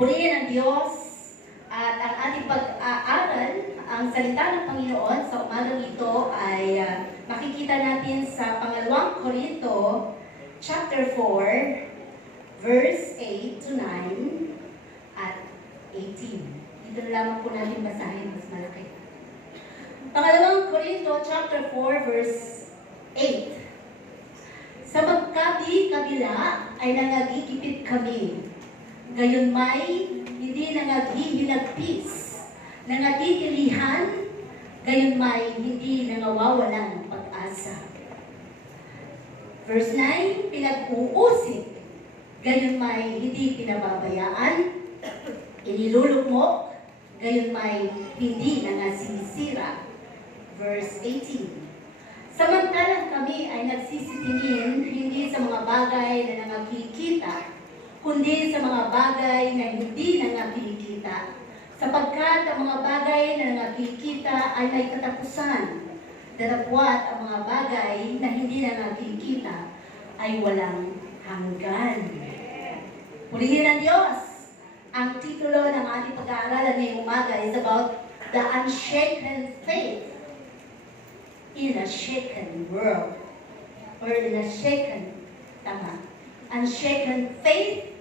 Purihin ang Diyos at ang ating pag-aaral, ang salita ng Panginoon sa umagang ito ay makikita natin sa pangalawang Korinto, chapter 4, verse 8 to 9 at 18. Dito na lamang po natin basahin, mas malaki. Pangalawang Korinto, chapter 4, verse 8. Sa magkabi-kabila ay nangagigipit kami. Gayon may hindi nangaghihinagpis, nangagigilihan, gayon may hindi nangawawalan ng pag-asa. Verse 9, pinag-uusig, gayon may hindi pinababayaan, inilulukmok, gayon may hindi nangasisira. Verse 18, samantalang kami ay nagsisitingin hindi sa mga bagay na nangakikita, kundi sa mga bagay na hindi nangakikita, sapagkat ang mga bagay na nangakikita ay may katapusan, datapwat ang mga bagay na hindi nangakikita ay walang hanggan. Purihin ang Diyos! Ang titulo ng ating pag-aaralan ngayong umaga is about the unshaken faith in a shaken world, or in a shaken, unshaken faith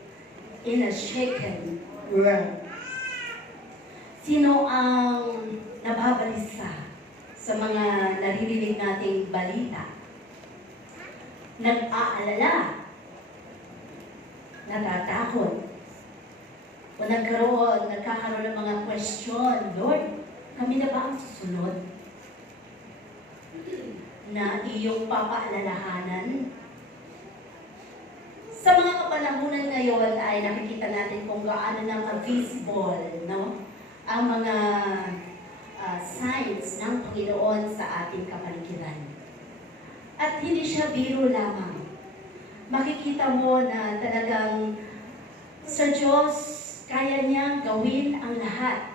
in a shaken world. Sino ang nababalisa sa mga naririnig nating balita? Nag-aalala, natatakot, o nagkakaroon ng mga question, Lord, kami na ba ang susunod na iyong papaalalahanan? Sa mga kapanahunan ngayon ay nakikita natin kung gaano na ka-visible, no? Ang mga signs ng Panginoon sa ating kapaligiran. At hindi siya biro lamang. Makikita mo na talagang sa Diyos, kaya niyang gawin ang lahat.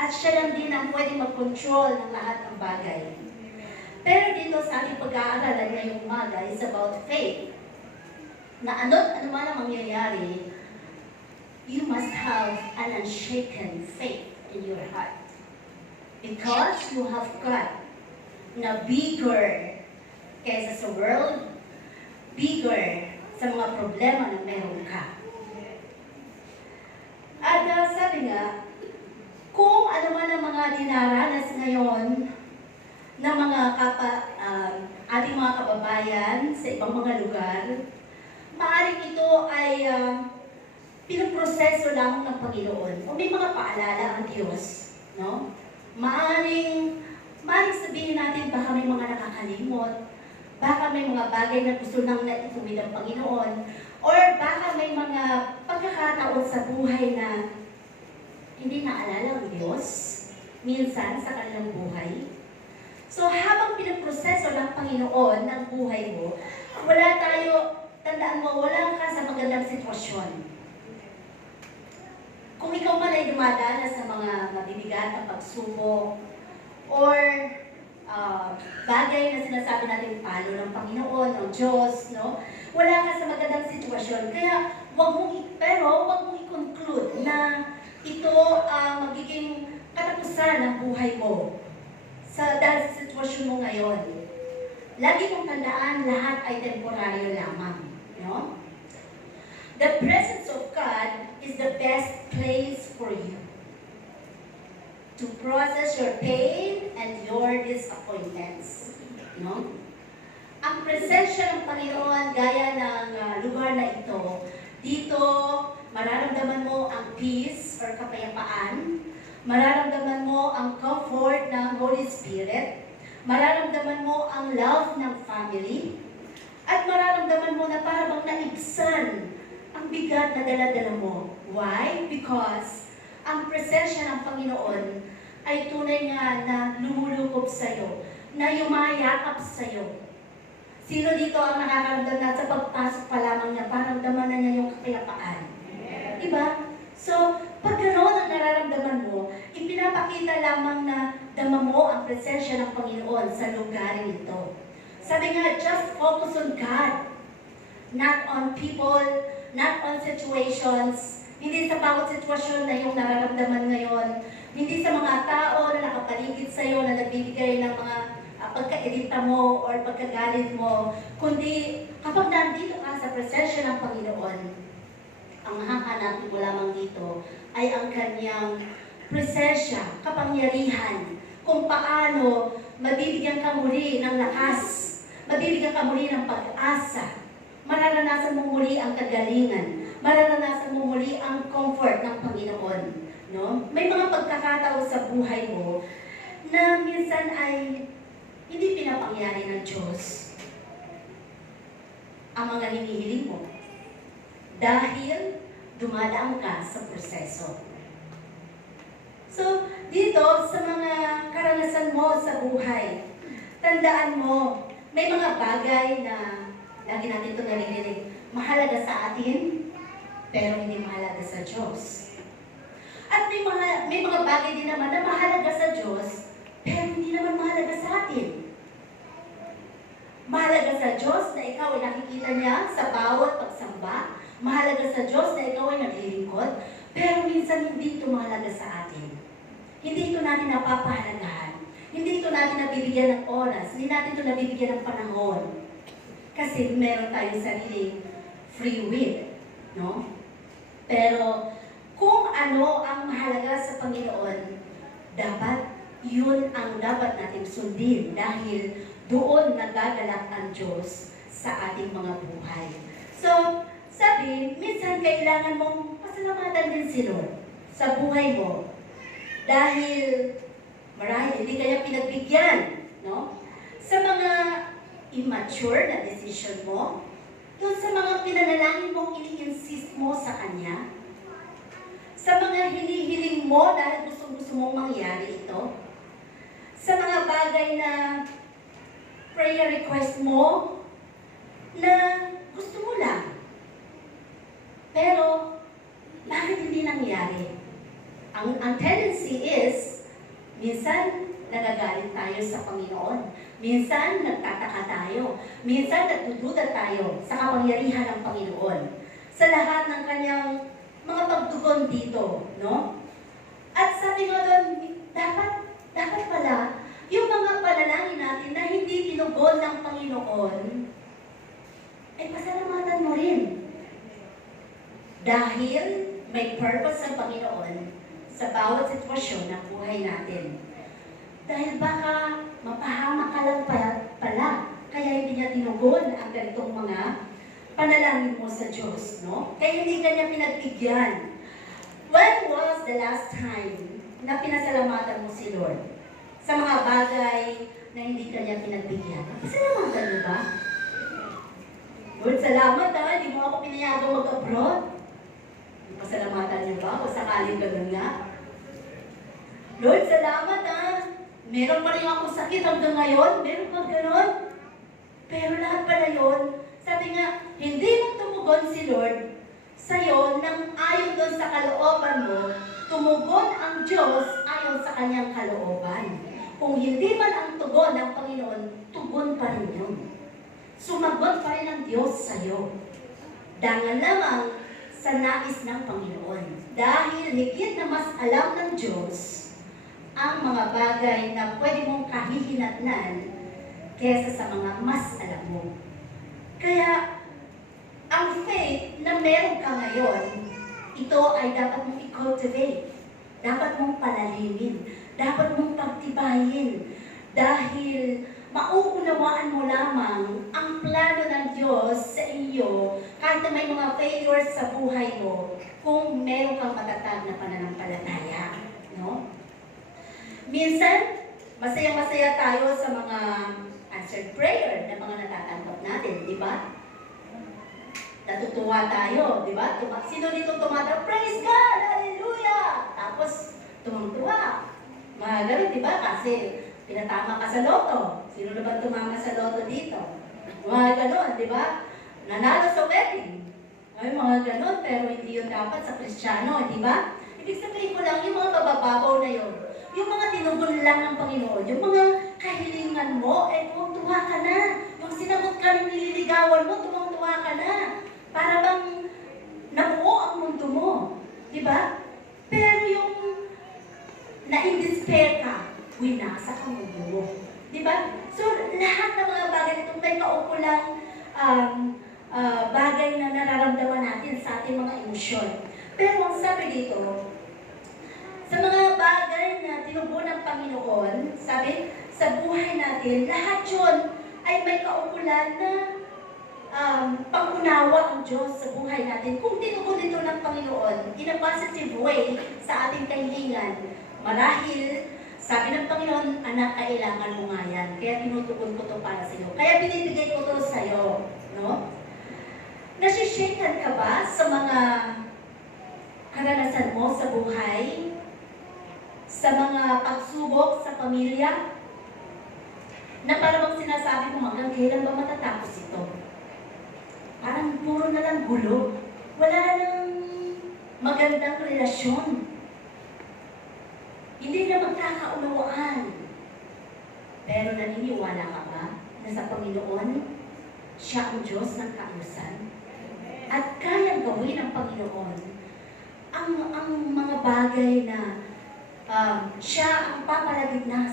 At siya lang din ang pwede mag-control ng lahat ng bagay. Pero dito sa ating pag-aaralan ngayong umaga is about faith. Na ano man ang mangyayari, you must have an unshaken faith in your heart. Because you have God na bigger kaysa sa world, bigger sa mga problema na meron ka. At sabi nga, kung ano man ang mga dinaranas ngayon na mga ating mga kababayan sa ibang mga lugar, maaaring ito ay pinoproseso lamang ng Panginoon o may mga paalala ang Diyos, no? Maaaring sabihin natin baka may mga nakakalimot, baka may mga bagay na gusto nang naituwid ng Panginoon, or baka may mga pagkakataon sa buhay na hindi naalala ang Diyos minsan sa kanilang buhay. So habang pinoproseso ng Panginoon ng buhay mo, tandaan mo, wala ka sa magandang sitwasyon. Kung ikaw man ay dumadanas sa mga mabibigat na pagsubok or bagay na sinasabi natin palo ng Panginoon, ng Diyos, no? Wala ka sa magandang sitwasyon. Kaya wag mong i-conclude na ito ang magiging katapusan ng buhay mo dahil sa sitwasyon mo ngayon. Lagi mong tandaan, lahat ay temporaryo lamang. No? The presence of God is the best place for you to process your pain and your disappointments. No? Ang presensya ng Panginoon gaya ng lugar na ito, dito mararamdaman mo ang peace or kapayapaan, mararamdaman mo ang comfort ng Holy Spirit, mararamdaman mo ang love ng family, at mararamdaman mo na parang naibsan ang bigat na dala-dala mo. Why? Because ang presensya ng Panginoon ay tunay nga na lumulukob sa'yo, na yumayakap sa'yo. Sino dito ang nakakaramdam na sa pagpasok pa lamang niya, parang daman na niya yung kapayapaan? Diba? So, pag gano'n ang nararamdaman mo, ipinapakita lamang na dama mo ang presensya ng Panginoon sa lugarin ito. Sabi nga, just focus on God, not on people, not on situations, Hindi sa bawat sitwasyon na iyong nararamdaman ngayon. Hindi sa mga tao na nakapaligid sa iyo na nagbibigay ng mga pagkairita mo or pagkagalit mo. Kundi kapag nandito ka sa presensya ng Panginoon, ang hahanapin mo lamang dito ay ang kanyang presensya, kapangyarihan, kung paano mabibigyan ka muli ng lakas, mabibigyan ka muli ng pag-asa, mararanasan mo muli ang kagalingan, mararanasan mo muli ang comfort ng Panginoon. No? May mga pagkakataon sa buhay mo na minsan ay hindi pinapangyari ng Diyos ang mga hinihiling mo dahil dumadaan ka sa proseso. So, dito sa mga karanasan mo sa buhay, tandaan mo, may mga bagay na lagi natin ito naririnig, mahalaga sa atin, pero hindi mahalaga sa Diyos. At may mga bagay din naman na mahalaga sa Diyos, pero hindi naman mahalaga sa atin. Mahalaga sa Diyos na ikaw ay nakikita niya sa bawat pagsamba. Mahalaga sa Diyos na ikaw ay naglilingkod, pero minsan hindi ito mahalaga sa atin. Hindi ito natin napapahalagahan. Hindi ito natin nabibigyan ng oras. Hindi natin ito nabibigyan ng panahon. Kasi meron tayong sariling free will. No? Pero kung ano ang mahalaga sa Panginoon, dapat yun ang dapat natin sundin dahil doon nagagalak ang Diyos sa ating mga buhay. So, sabi, minsan kailangan mong pasalamatan din si Lord sa buhay mo dahil marahil hindi kaya pinagbigyan, no? Sa mga immature na decision mo, doon sa mga pinanalangin mong ini-insist mo sa Kanya, sa mga hinihiling mo dahil gusto mong mangyari ito, sa mga bagay na prayer request mo na gusto mo lang. Pero, bakit hindi nangyari? Ang tendency is, minsan nagagalit tayo sa Panginoon. Minsan nagtataka tayo. Minsan nagdududa tayo sa kapangyarihan ng Panginoon. Sa lahat ng kanyang mga pagtugon dito, no? At sabi nga doon, dapat pala, yung mga panalangin natin na hindi tinugon ng Panginoon, ay pasalamatan mo rin. Dahil may purpose ang Panginoon sa bawat sitwasyon ng buhay natin. Dahil baka mapahamak ka lang pala, kaya hindi niya tinugon ang ganitong mga panalangin mo sa Diyos, no? Kaya hindi ka niya pinagbigyan. When was the last time na pinasalamatan mo si Lord? Sa mga bagay na hindi ka niya pinagbigyan. Pasalamatan mo ba? Lord, salamat hindi mo ako pinayagang mag-abroad. Pasalamatan niyo ba? O sakaling gano'n nga? Lord, salamat meron pa rin akong sakit hanggang ngayon. Meron pa gano'n. Pero lahat pala yun, sabi nga, hindi mo tumugon si Lord sa'yo nang ayon doon sa kalooban mo, tumugon ang Diyos ayon sa kanyang kalooban. Kung hindi man ang tugon ng Panginoon, tugon pa rin yun. Sumagot pa rin ang Diyos sa'yo. Dangan lamang sa nais ng Panginoon. Dahil higit na mas alam ng Diyos ang mga bagay na pwede mong kahihinatnan kesa sa mga mas alam mo. Kaya, ang faith na meron ka ngayon, ito ay dapat mong i-cultivate. Dapat mong palalimin. Dapat mong pagtibayin. Dahil mauunawaan mo lamang ang plano ng Diyos sa iyo kahit na may mga failures sa buhay mo kung meron kang matatag na pananampalataya. No? Minsan, masaya-masaya tayo sa mga answered prayer na mga natatanggap natin, di ba? Natutuwa tayo, di ba? Sino dito tumatawag? Praise God! Hallelujah! Tapos, tumangtuwa. Mga ganun, di ba? Kasi pinatama ka sa loto. Sino na ba tumama sa loto dito? Mga ganun, di ba? Nanalo sa wedding. Ay, mga ganun, pero hindi yun dapat sa Kristiyano, di ba? Ibig sabihin ko lang, yung mga kabababaw na yun, yung mga tinugon lang ng Panginoon, yung mga kahilingan mo, tuwang-tuwa ka na. Yung sinagot ka ng nililigawan mo, tuwang-tuwa ka na. Para bang nabuo ang mundo mo. Di ba? Pero yung na-in-despair ka, winasa ka mo. Di ba? So, lahat ng mga bagay nito may kaukulang bagay na nararamdaman natin sa ating mga emosyon. Pero ang sabi dito, sa mga bagay na tinubo ng Panginoon, sabi, sa buhay natin, lahat yun ay may kaukulan na pangunawa ang Diyos sa buhay natin. Kung tinugon ito ng Panginoon in a positive way sa ating kahilingan, marahil, sabi ng Panginoon, anak, kailangan mo nga yan. Kaya tinutugon ko ito para sa iyo. Kaya binibigay ko ito sa iyo. No? Nasishaken ka ba sa mga karanasan mo sa buhay? Sa mga pagsubok sa pamilya? Na parang sinasabi mo, hanggang kailan ba matatapos ito? Parang puro na lang gulo. Wala nang magandang relasyon. Hindi na magkakaunawaan. Pero naniniwala ka ba na sa Panginoon, siya ang Diyos ng kaayusan? At kayang gawin ng Panginoon ang mga bagay na siya ang papalagitna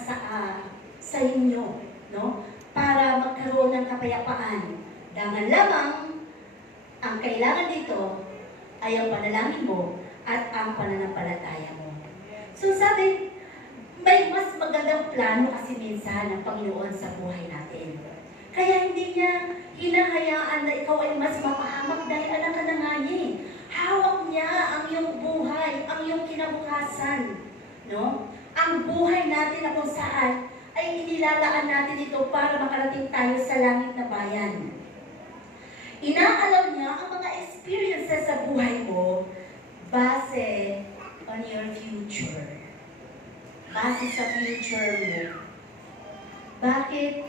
sa inyo, no? Para magkaroon ng kapayapaan. Dangan lamang, ang kailangan dito ay ang panalangin mo at ang pananampalataya mo. So sabi, may mas magandang plano kasi minsan ng Panginoon sa buhay natin. Kaya hindi niya hinahayaan na ikaw ay mas mapahamak dahil alam ka na nga niya. Hawak niya ang iyong buhay, ang iyong kinabukasan. No? Ang buhay natin na kung saan ay inilalaan natin ito para makarating tayo sa langit na bayan. Inaalaw niya ang mga experiences sa buhay mo base on your future. Base sa future mo. Bakit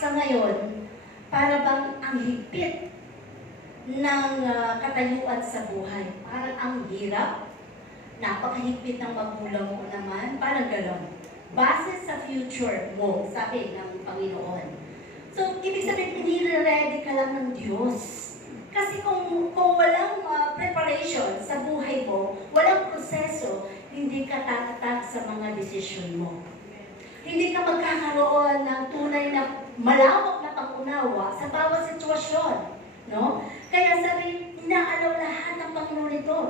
sa ngayon, para bang ang higpit ng katayuan sa buhay? Parang ang hirap. Napakahigpit ng magulang mo naman. Parang gano'n. Base sa future mo, sabi ng Panginoon. So, ibig sabihin, nire-ready ka lang ng Diyos. Kasi kung walang preparation sa buhay mo, walang proseso, hindi ka tatatag sa mga desisyon mo. Hindi ka magkakaroon ng tunay na malawak na pag-unawa sa bawat sitwasyon. No? Kaya sabi, inaalaw lahat ng Panginoon ito.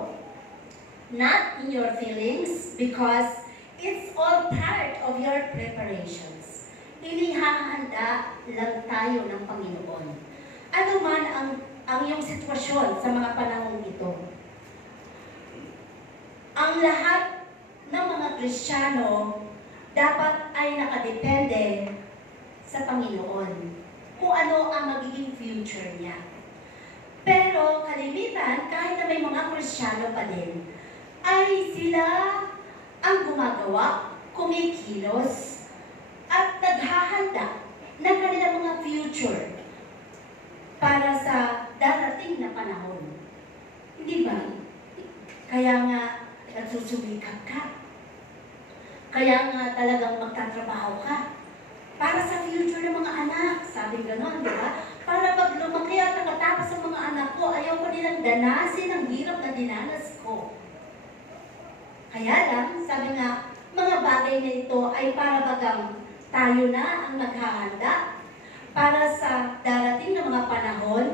Not in your feelings, because it's all part of your preparations. Inihahanda lang tayo ng Panginoon. Ano man ang iyong sitwasyon sa mga panahon ito. Ang lahat ng mga Kristiyano dapat ay nakadepende sa Panginoon kung ano ang magiging future niya. Pero kalimitan, kahit na may mga Kristiyano pa din, ay sila ang gumagawa, kumikilos, at naghahanda ng kanilang mga future para sa darating na panahon. Hindi ba? Kaya nga, nagsusumikap ka. Kaya nga talagang magtatrabaho ka. Para sa future ng mga anak. Sabi gano'n, di ba? Para pag lumaki at nakatapos sa mga anak ko, ayaw ko nilang danasin ang hirap na dinanas ko. Kaya lang, sabi nga, mga bagay na ito ay para bagang tayo na ang naghahanda para sa darating na mga panahon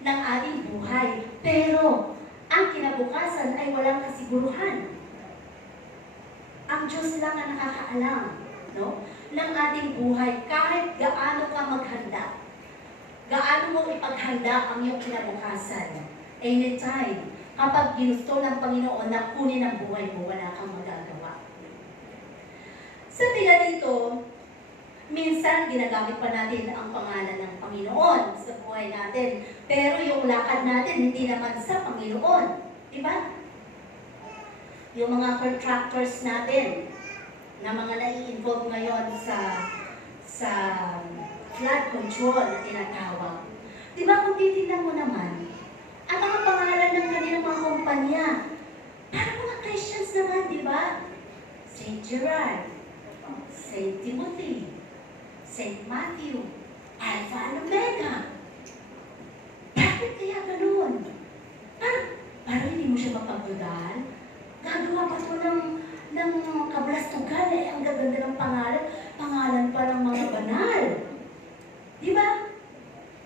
ng ating buhay. Pero, ang kinabukasan ay walang kasiguruhan. Ang Diyos lang ang nakakaalam, no? Ng ating buhay, kahit gaano ka maghanda, gaano mo ipaghanda ang iyong kinabukasan. Anytime, kapag ginusto ng Panginoon na kunin ang buhay mo, wala kang magagawa. Sabi nga dito, minsan ginagamit pa natin ang pangalan ng Panginoon sa buhay natin. Pero yung lakad natin, hindi naman sa Panginoon. Diba? Yung mga contractors natin, na mga nai-involve ngayon sa flood control na tinatawag. Diba kung titignan mo naman, ang mga pangalan ng kanilang mga kumpanya, parang mga Christians naman, diba? St. Gerard, St. Timothy, St. Matthew, Alpha and Omega. Bakit kaya ganun? Parang hindi mo siya mapagdudahan. kastugan, ang gaganda ng pangalan. Pangalan pa ng mga banal. Di ba?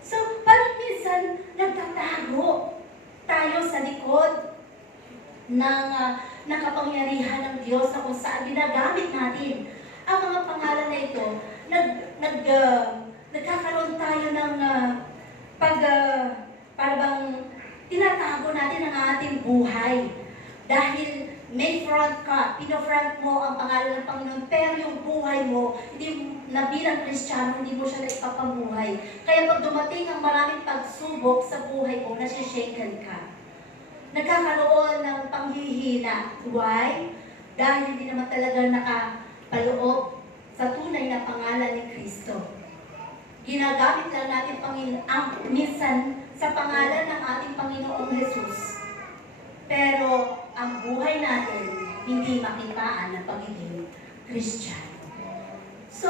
So, parang minsan, nagtatago tayo sa likod ng kapangyarihan ng Diyos na kung saan ginagamit natin ang mga pangalan na ito. Nagkakaroon tayo ng para bang tinatago natin ang ating buhay. Dahil may front ka, pinofront mo ang pangalan ng Panginoon, pero yung buhay mo, hindi na bilang Kristiyano, hindi mo siya naipapamuhay. Kaya pag dumating ang maraming pagsubok sa buhay mo, nasishaken ka. Nagkakaroon ng panghihina. Why? Dahil hindi naman talaga nakapaloob sa tunay na pangalan ni Kristo. Ginagamit lang natin minsan sa pangalan ng ating Panginoong Jesus. Pero ang buhay natin, hindi makitaan ng pagiging Kristiyano. So,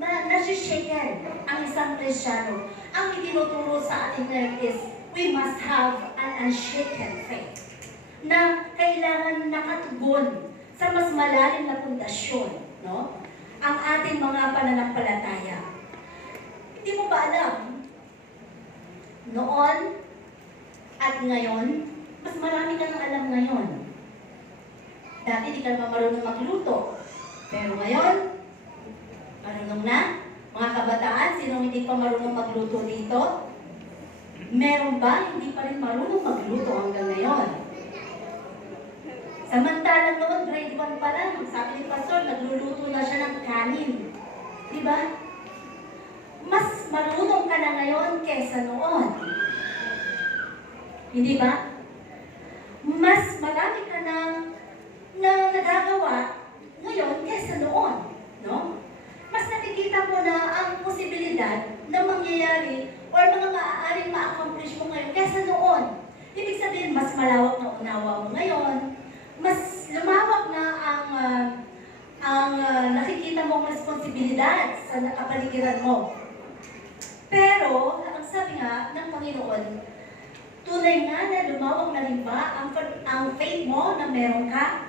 nasishaken ang isang Kristiyano. Ang itinuturo sa atin ngayon is, we must have an unshaken faith na kailangan nakatugon sa mas malalim na pundasyon, no? Ang ating mga pananampalataya. Hindi mo ba alam, noon at ngayon, mas marami kang alam ngayon. Dati di ka naman marunong magluto. Pero ngayon, marunong na. Mga kabataan, sino hindi pa marunong magluto dito? Meron ba hindi pa rin marunong magluto hanggang ngayon? Samantalang noon, grade 1 pa lang, sabi ni Pastor, nagluluto na siya ng kanin. Di ba? Mas marunong ka na ngayon kesa noon. Hindi ba? Mas marami ka na nagagawa ngayon kesa noon, no? Mas nakikita mo na ang posibilidad na mangyayari o mga maaaring ma-accomplish mo ngayon kesa noon. Ibig sabihin, mas malawak na unawa mo ngayon, mas lumawak na ang nakikita mong responsibilidad sa kapaligiran mo. Pero, ang sabi nga ng Panginoon, tunay nga na lumawak na rin ba ang faith mo na meron ka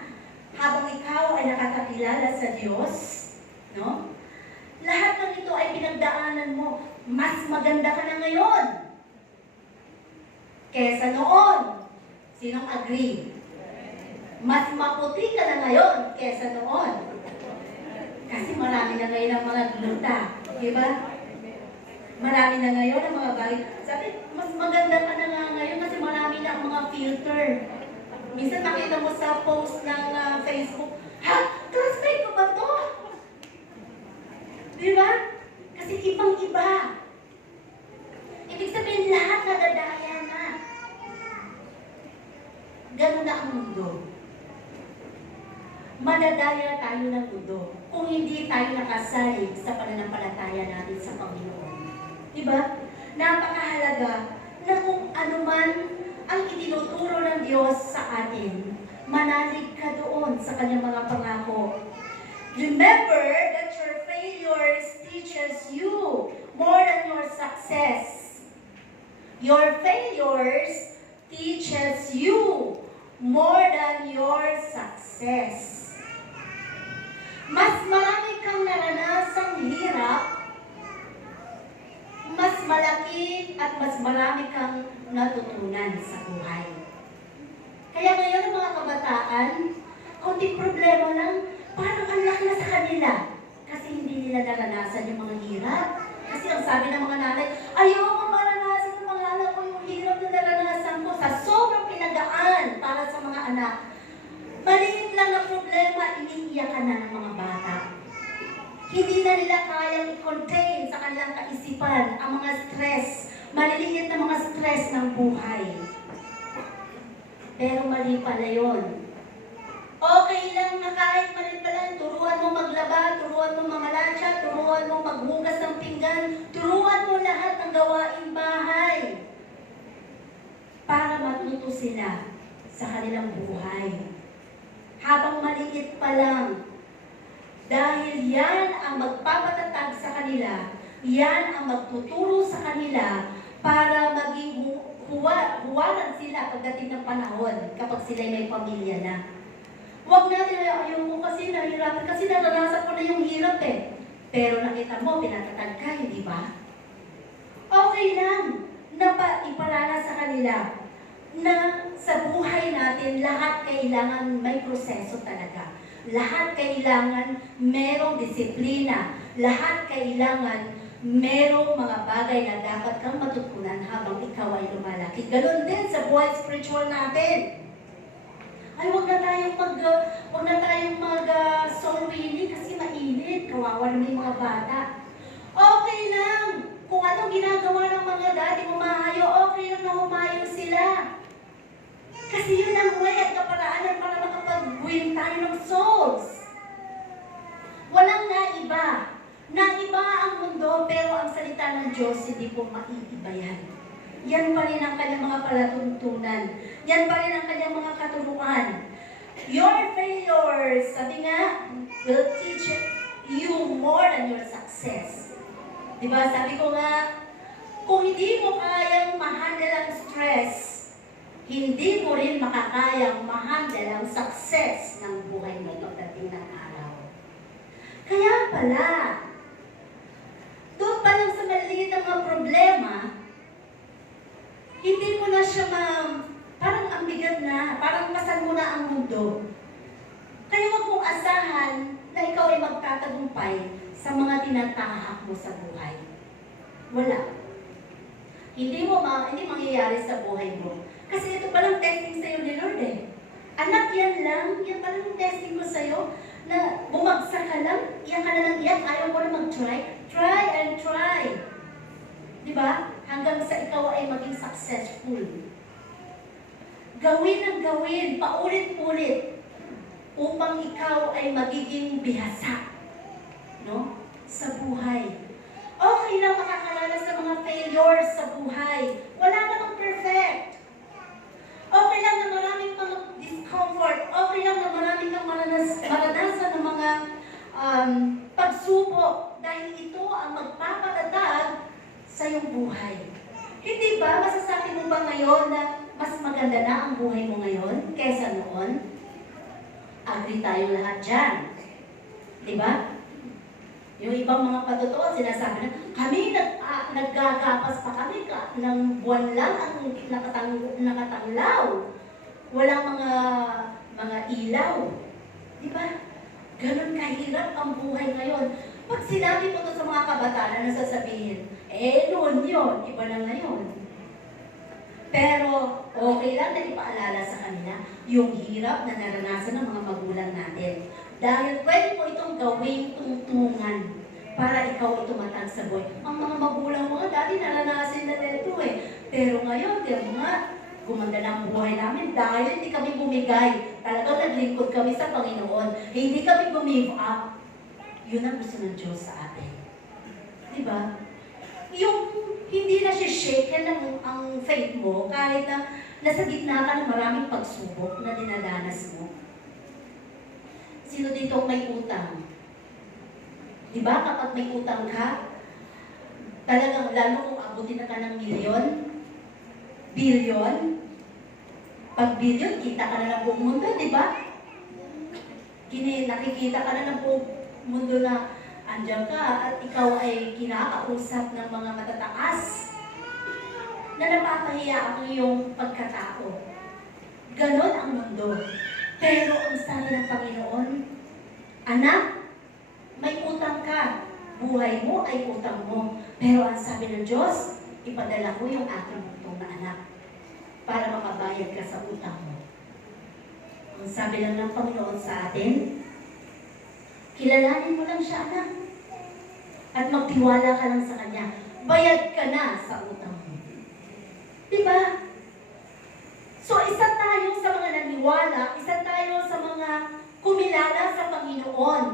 habang ikaw ay nakakakilala sa Diyos? No? Lahat ng ito ay pinagdaanan mo. Mas maganda ka na ngayon kesa noon. Sinong agree? Mas maputi ka na ngayon kesa noon. Kasi marami na ngayon ang mga gluta. Diba? Marami na ngayon ang mga bagay. Sabi, mas maganda ka na nga ngayon kasi marami na ang mga filter. Minsan makita mo sa post ng Facebook, ha? Translate ko ba to? Diba? Kasi ibang-iba. Ibig sabihin, lahat nadadaya na. Ganun na ang mundo. Madadaya tayo ng mundo kung hindi tayo nakasalig sa pananampalataya natin sa Panginoon. Diba? Napakahalaga na kung anuman ang itinuturo ng Diyos sa atin, manalig ka doon sa kanyang mga pangako. Remember that your failures teaches you more than your success. Your failures teaches you more than your success. Mas marami kang naranasang hirap, mas malaki at mas marami kang natutunan sa buhay. Kaya ngayon ang mga kabataan, konting problema lang, parang ang laki na sa kanila. Kasi hindi nila naranasan yung mga hirap. Kasi ang sabi ng mga nanay, ayoko maranasan ng mga anak ko yung hirap na naranasan ko sa sobrang pinagaan para sa mga anak. Maliit lang na problema, iniiyakan na ng mga bata. Hindi na nila kayang i-contain sa kanilang kaisipan ang mga stress, maliliit na mga stress ng buhay. Pero mali pala yun. Okay lang na kahit mali pala, turuan mo maglaba, turuan mo mamalansya, turuan mo maghugas ng pinggan, turuan mo lahat ng gawaing bahay para matuto sila sa kanilang buhay. Habang maliit pa lang, dahil yan ang magpapatatag sa kanila, yan ang magtuturo sa kanila para maging huwalan sila pagdating ng panahon kapag sila may pamilya na. Huwag natin ayaw ko kasi nahihirapan, kasi naranasan ko na yung hirap eh. Pero nakita mo, pinatatag ka, hindi ba? Okay lang na ipalala sa kanila na sa buhay natin, lahat kailangan may proseso talaga. Lahat kailangan merong disiplina. Lahat kailangan merong mga bagay na dapat kang matutunan habang ikaw ay lumalaki. Ganon din sa buhay spiritual natin. Ay, wag na tayong soul winning kasi mainit. Kawawa naman yung mga bata. Okay lang. Kung anong ginagawa ng mga daddy, humahayo, okay lang na humayo sila. Kasi yun ang way at kaparaanan para makapag-win tayo ng souls. Walang naiba. Naiba ang mundo, pero ang salita ng Diyos hindi po maiiba yan. Yan pa rin ang kanyang mga palatuntunan. Yan pa rin ang kanyang mga katuruan. Your failures, sabi nga, will teach you more than your success. Diba? Sabi ko nga, kung hindi mo kayang ma-handle ang stress, hindi mo rin makakayang ma-handle ang success ng buhay mo pagdating ng araw. Kaya pala, doon pa lang sa maliit na mga problema, hindi mo na siya parang ang bigat na, parang masan mo na ang mundo. Kaya huwag mong asahan na ikaw ay magtatagumpay sa mga tinatahak mo sa buhay. Wala. Hindi mangyayari sa buhay mo. Kasi ito palang testing sa'yo ni Lord eh. Anak, yan palang testing ko sa'yo, na bumagsak ka lang, iyak ka na lang iyak, ayaw mo na mag-try. Try and try. Diba? Hanggang sa ikaw ay maging successful. Gawin ang gawin, paulit-ulit, upang ikaw ay magiging bihasa, no? Sa buhay. Okay lang makakalala sa mga failures sa buhay. Wala namang perfect. Okay lang na maraming mga discomfort. Okay lang na maraming kang maranasan ng mga pagsubok. Dahil ito ang magpapatatag sa iyong buhay. Hindi ba, masasabi mo ba ngayon na mas maganda na ang buhay mo ngayon kaysa noon? Agree tayo lahat dyan. Diba? Yung ibang mga patotoo, sinasabi na, kami naggagapas pa kami ng buwan lang ang nakatanglaw. Walang mga ilaw. Diba? Ganon kahirap ang buhay ngayon. Pag sinabi mo to sa mga kabataan na sasabihin, noon yun, iba na ngayon. Pero okay lang na ipaalala sa kanila yung hirap na naranasan ng mga magulang natin. Dahil pwede mo itong gawing tungtungan para ikaw ay tumatag sa buhay. Ang mga magulang mo dati naranasan na nito eh. Pero ngayon, di mo nga, gumanda na ang buhay namin dahil hindi kami bumigay. Talagang naglingkod kami sa Panginoon. Hindi kami give up. Yun ang gusto ng Diyos sa atin. Diba? Yung hindi na siya shaken ang faith mo kahit na nasa gitna ka ng maraming pagsubok na dinadanas mo. Sino dito may utang? Diba kapag may utang ka, talagang lalo kung abutin na ka ng milyon, bilyon, pag bilyon, kita ka na ng buong mundo, diba? Nakikita ka na ng buong mundo na andyan ka at ikaw ay kinakausap ng mga matataas na napapahiya ang iyong pagkatao. Ganon ang mundo. Pero ang sabi ng Panginoon, anak, may utang ka. Buhay mo ay utang mo. Pero ang sabi ng Diyos, ipadala ko yung aking utong na anak para makabayad ka sa utang mo. Ang sabi lang ng Panginoon sa atin, kilalanin mo lang siya, anak. At magtiwala ka lang sa Kanya. Bayad ka na sa utang mo. Diba? So, isa tayo sa mga naniwala, isa tayo sa mga kumilala sa Panginoon.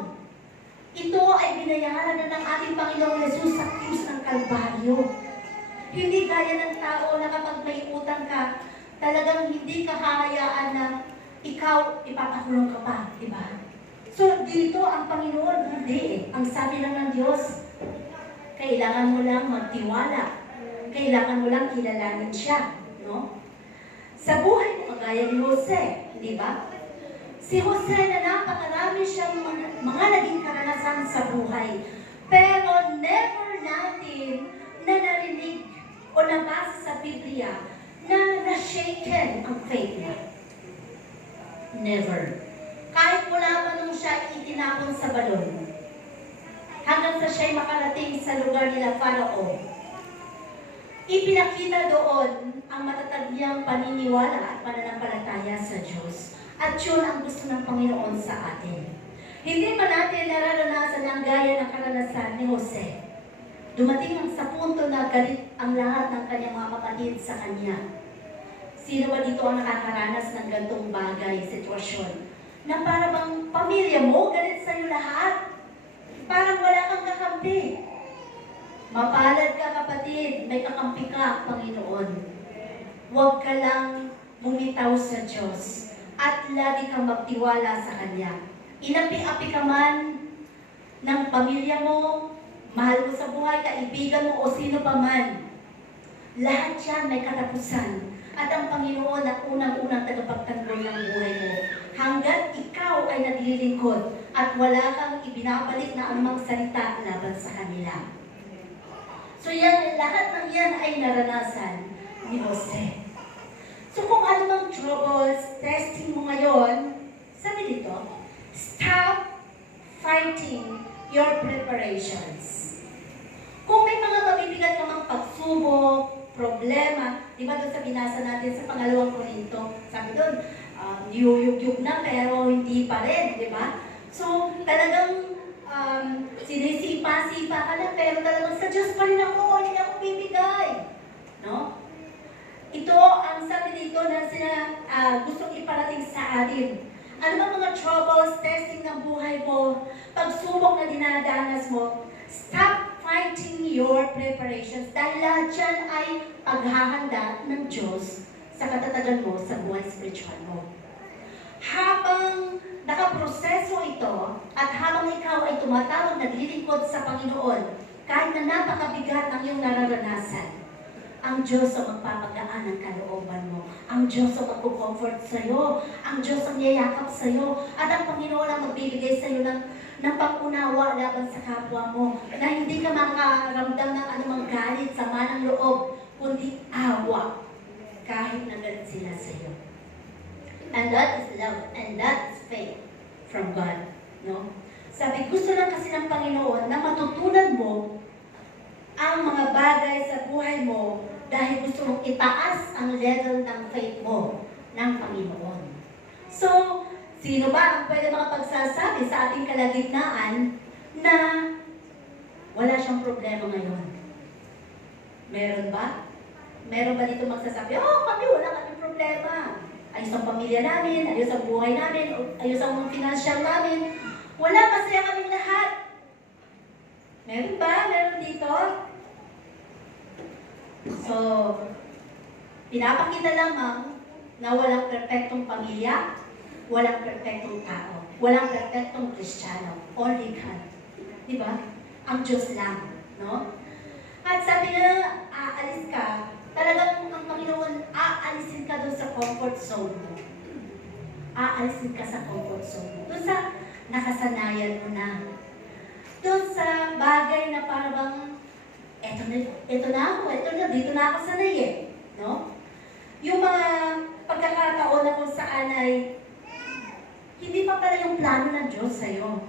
Ito ay binayaran na ng ating Panginoong Jesus sa krus ng Kalbaryo. Hindi gaya ng tao na kapag may utang ka, talagang hindi ka hahayaan na ikaw ipapakulong ka pa, diba? So, dito ang Panginoon, hindi eh. Ang sabi lang ng Diyos, kailangan mo lang magtiwala. Kailangan mo lang kilalanin siya, no? Sa buhay mo, kagaya ni Jose, di ba? Si Jose na napakarami siyang mga naging karanasan sa buhay. Pero never natin na narinig o nabasa sa Biblia na na-shaken ang faith niya. Never. Kahit mula pa nung siya itinapon sa balon, hanggang sa siya'y makarating sa lugar nila Farao, ipinakita doon ang matatag niyang paniniwala at pananampalataya sa Diyos. At yun ang gusto ng Panginoon sa atin. Hindi pa natin nararanasan ang gaya ng karanasan ni Jose. Dumating ang sa punto na galit ang lahat ng kanyang mga kapatid sa kanya. Sino ba dito ang nakakaranas ng gantong bagay, sitwasyon? Na para bang pamilya mo, galit sa'yo lahat. Parang wala kang kakampi. Mapalad ka kapatid, may kakampi ka, Panginoon. Huwag ka lang bumitaw sa Diyos at lagi kang magtiwala sa Kanya. Inapi-api ka man ng pamilya mo, mahal mo sa buhay, kaibigan mo o sino pa man. Lahat yan may katapusan. At ang Panginoon ang unang-unang tagapagtanggol ng buhay mo. Hanggat ikaw ay naglilingkod at wala kang ibinabalik na anumang salita laban sa kanila. So yan, lahat ng yan ay naranasan ni Jose. So kung anumang troubles, testing mo ngayon, sabi dito, stop fighting your preparations. Kung may mga mabibigat ka mang pagsubok, problema, di ba doon sa binasa natin sa pangalawang Korinto, sabi doon, niyuyugyug na pero hindi pa rin, di ba? So talagang sinisipa-sipa ka na pero talagang sa Diyos pa rin ako, hindi ako bibigay. No? Ito ang sabi dito na gustong iparating sa atin. Ano ba mga troubles, testing ng buhay mo, pagsubok na dinadanas mo, stop fighting your preparations. Dahil lahat yan ay paghahanda ng Diyos sa katatagan mo sa buhay spiritual mo. Habang nakaproseso ito, at habang ikaw ay tumatawag naglilingkod sa Panginoon, kahit na napakabigat ang iyong nararanasan, ang Diyos ang magpapagaan ng kalooban mo. Ang Diyos ang magpo-comfort sa iyo. Ang Diyos ang yayakap sa iyo. At ang Panginoon ang magbibigay sa iyo ng pag-unawa laban sa kapwa mo. Na hindi ka makaramdam ng anumang galit, sama ng loob, kundi awa. Kahit nagalit sila sa iyo. And that is love. And that is faith from God. No? Sabi, gusto lang kasi ng Panginoon na matutunan mo ang mga bagay sa buhay mo dahil gusto mong itaas ang level ng faith mo ng Panginoon. So, sino ba ang pwede makapagsasabi sa ating kalagitnaan na wala siyang problema ngayon? Meron ba? Meron ba dito magsasabi, kami wala kaming problema. Ayos ang pamilya namin, ayos ang buhay namin, ayos ang financial namin. Wala, masaya kaming lahat. Meron ba? Meron dito? So, pinapakita lamang na walang perfectong pamilya, walang perfectong tao, walang perfectong Kristiyano, only God. Diba? Ang Diyos lang, no? At sabi nga, aalis ka, talagang ang Panginoon, aalisin ka doon sa comfort zone mo. Aalisin ka sa comfort zone mo. Doon sa nakasanayan mo na. Doon sa bagay na parang ito na ako, dito na ako sanay eh. No? Yung mga pagkakataon na kung saan ay hindi pa pala yung plano ng Diyos sa'yo.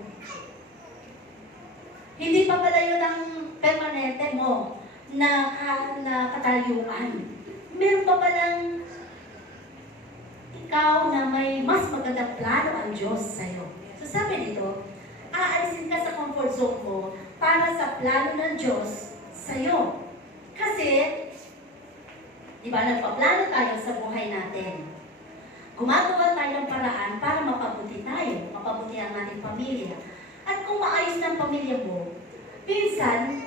Hindi pa pala yun ang permanente mo na katayuan. Meron pa palang ikaw na may mas magandang plano ang Diyos sa'yo. So sabi dito, aalisin ka sa comfort zone mo para sa plano ng Diyos sa'yo. Kasi, di ba, nagpaplano tayo sa buhay natin. Gumagawa tayo ng paraan para mapabuti tayo, mapabuti ang ating pamilya. At kung maayos ng pamilya mo, minsan,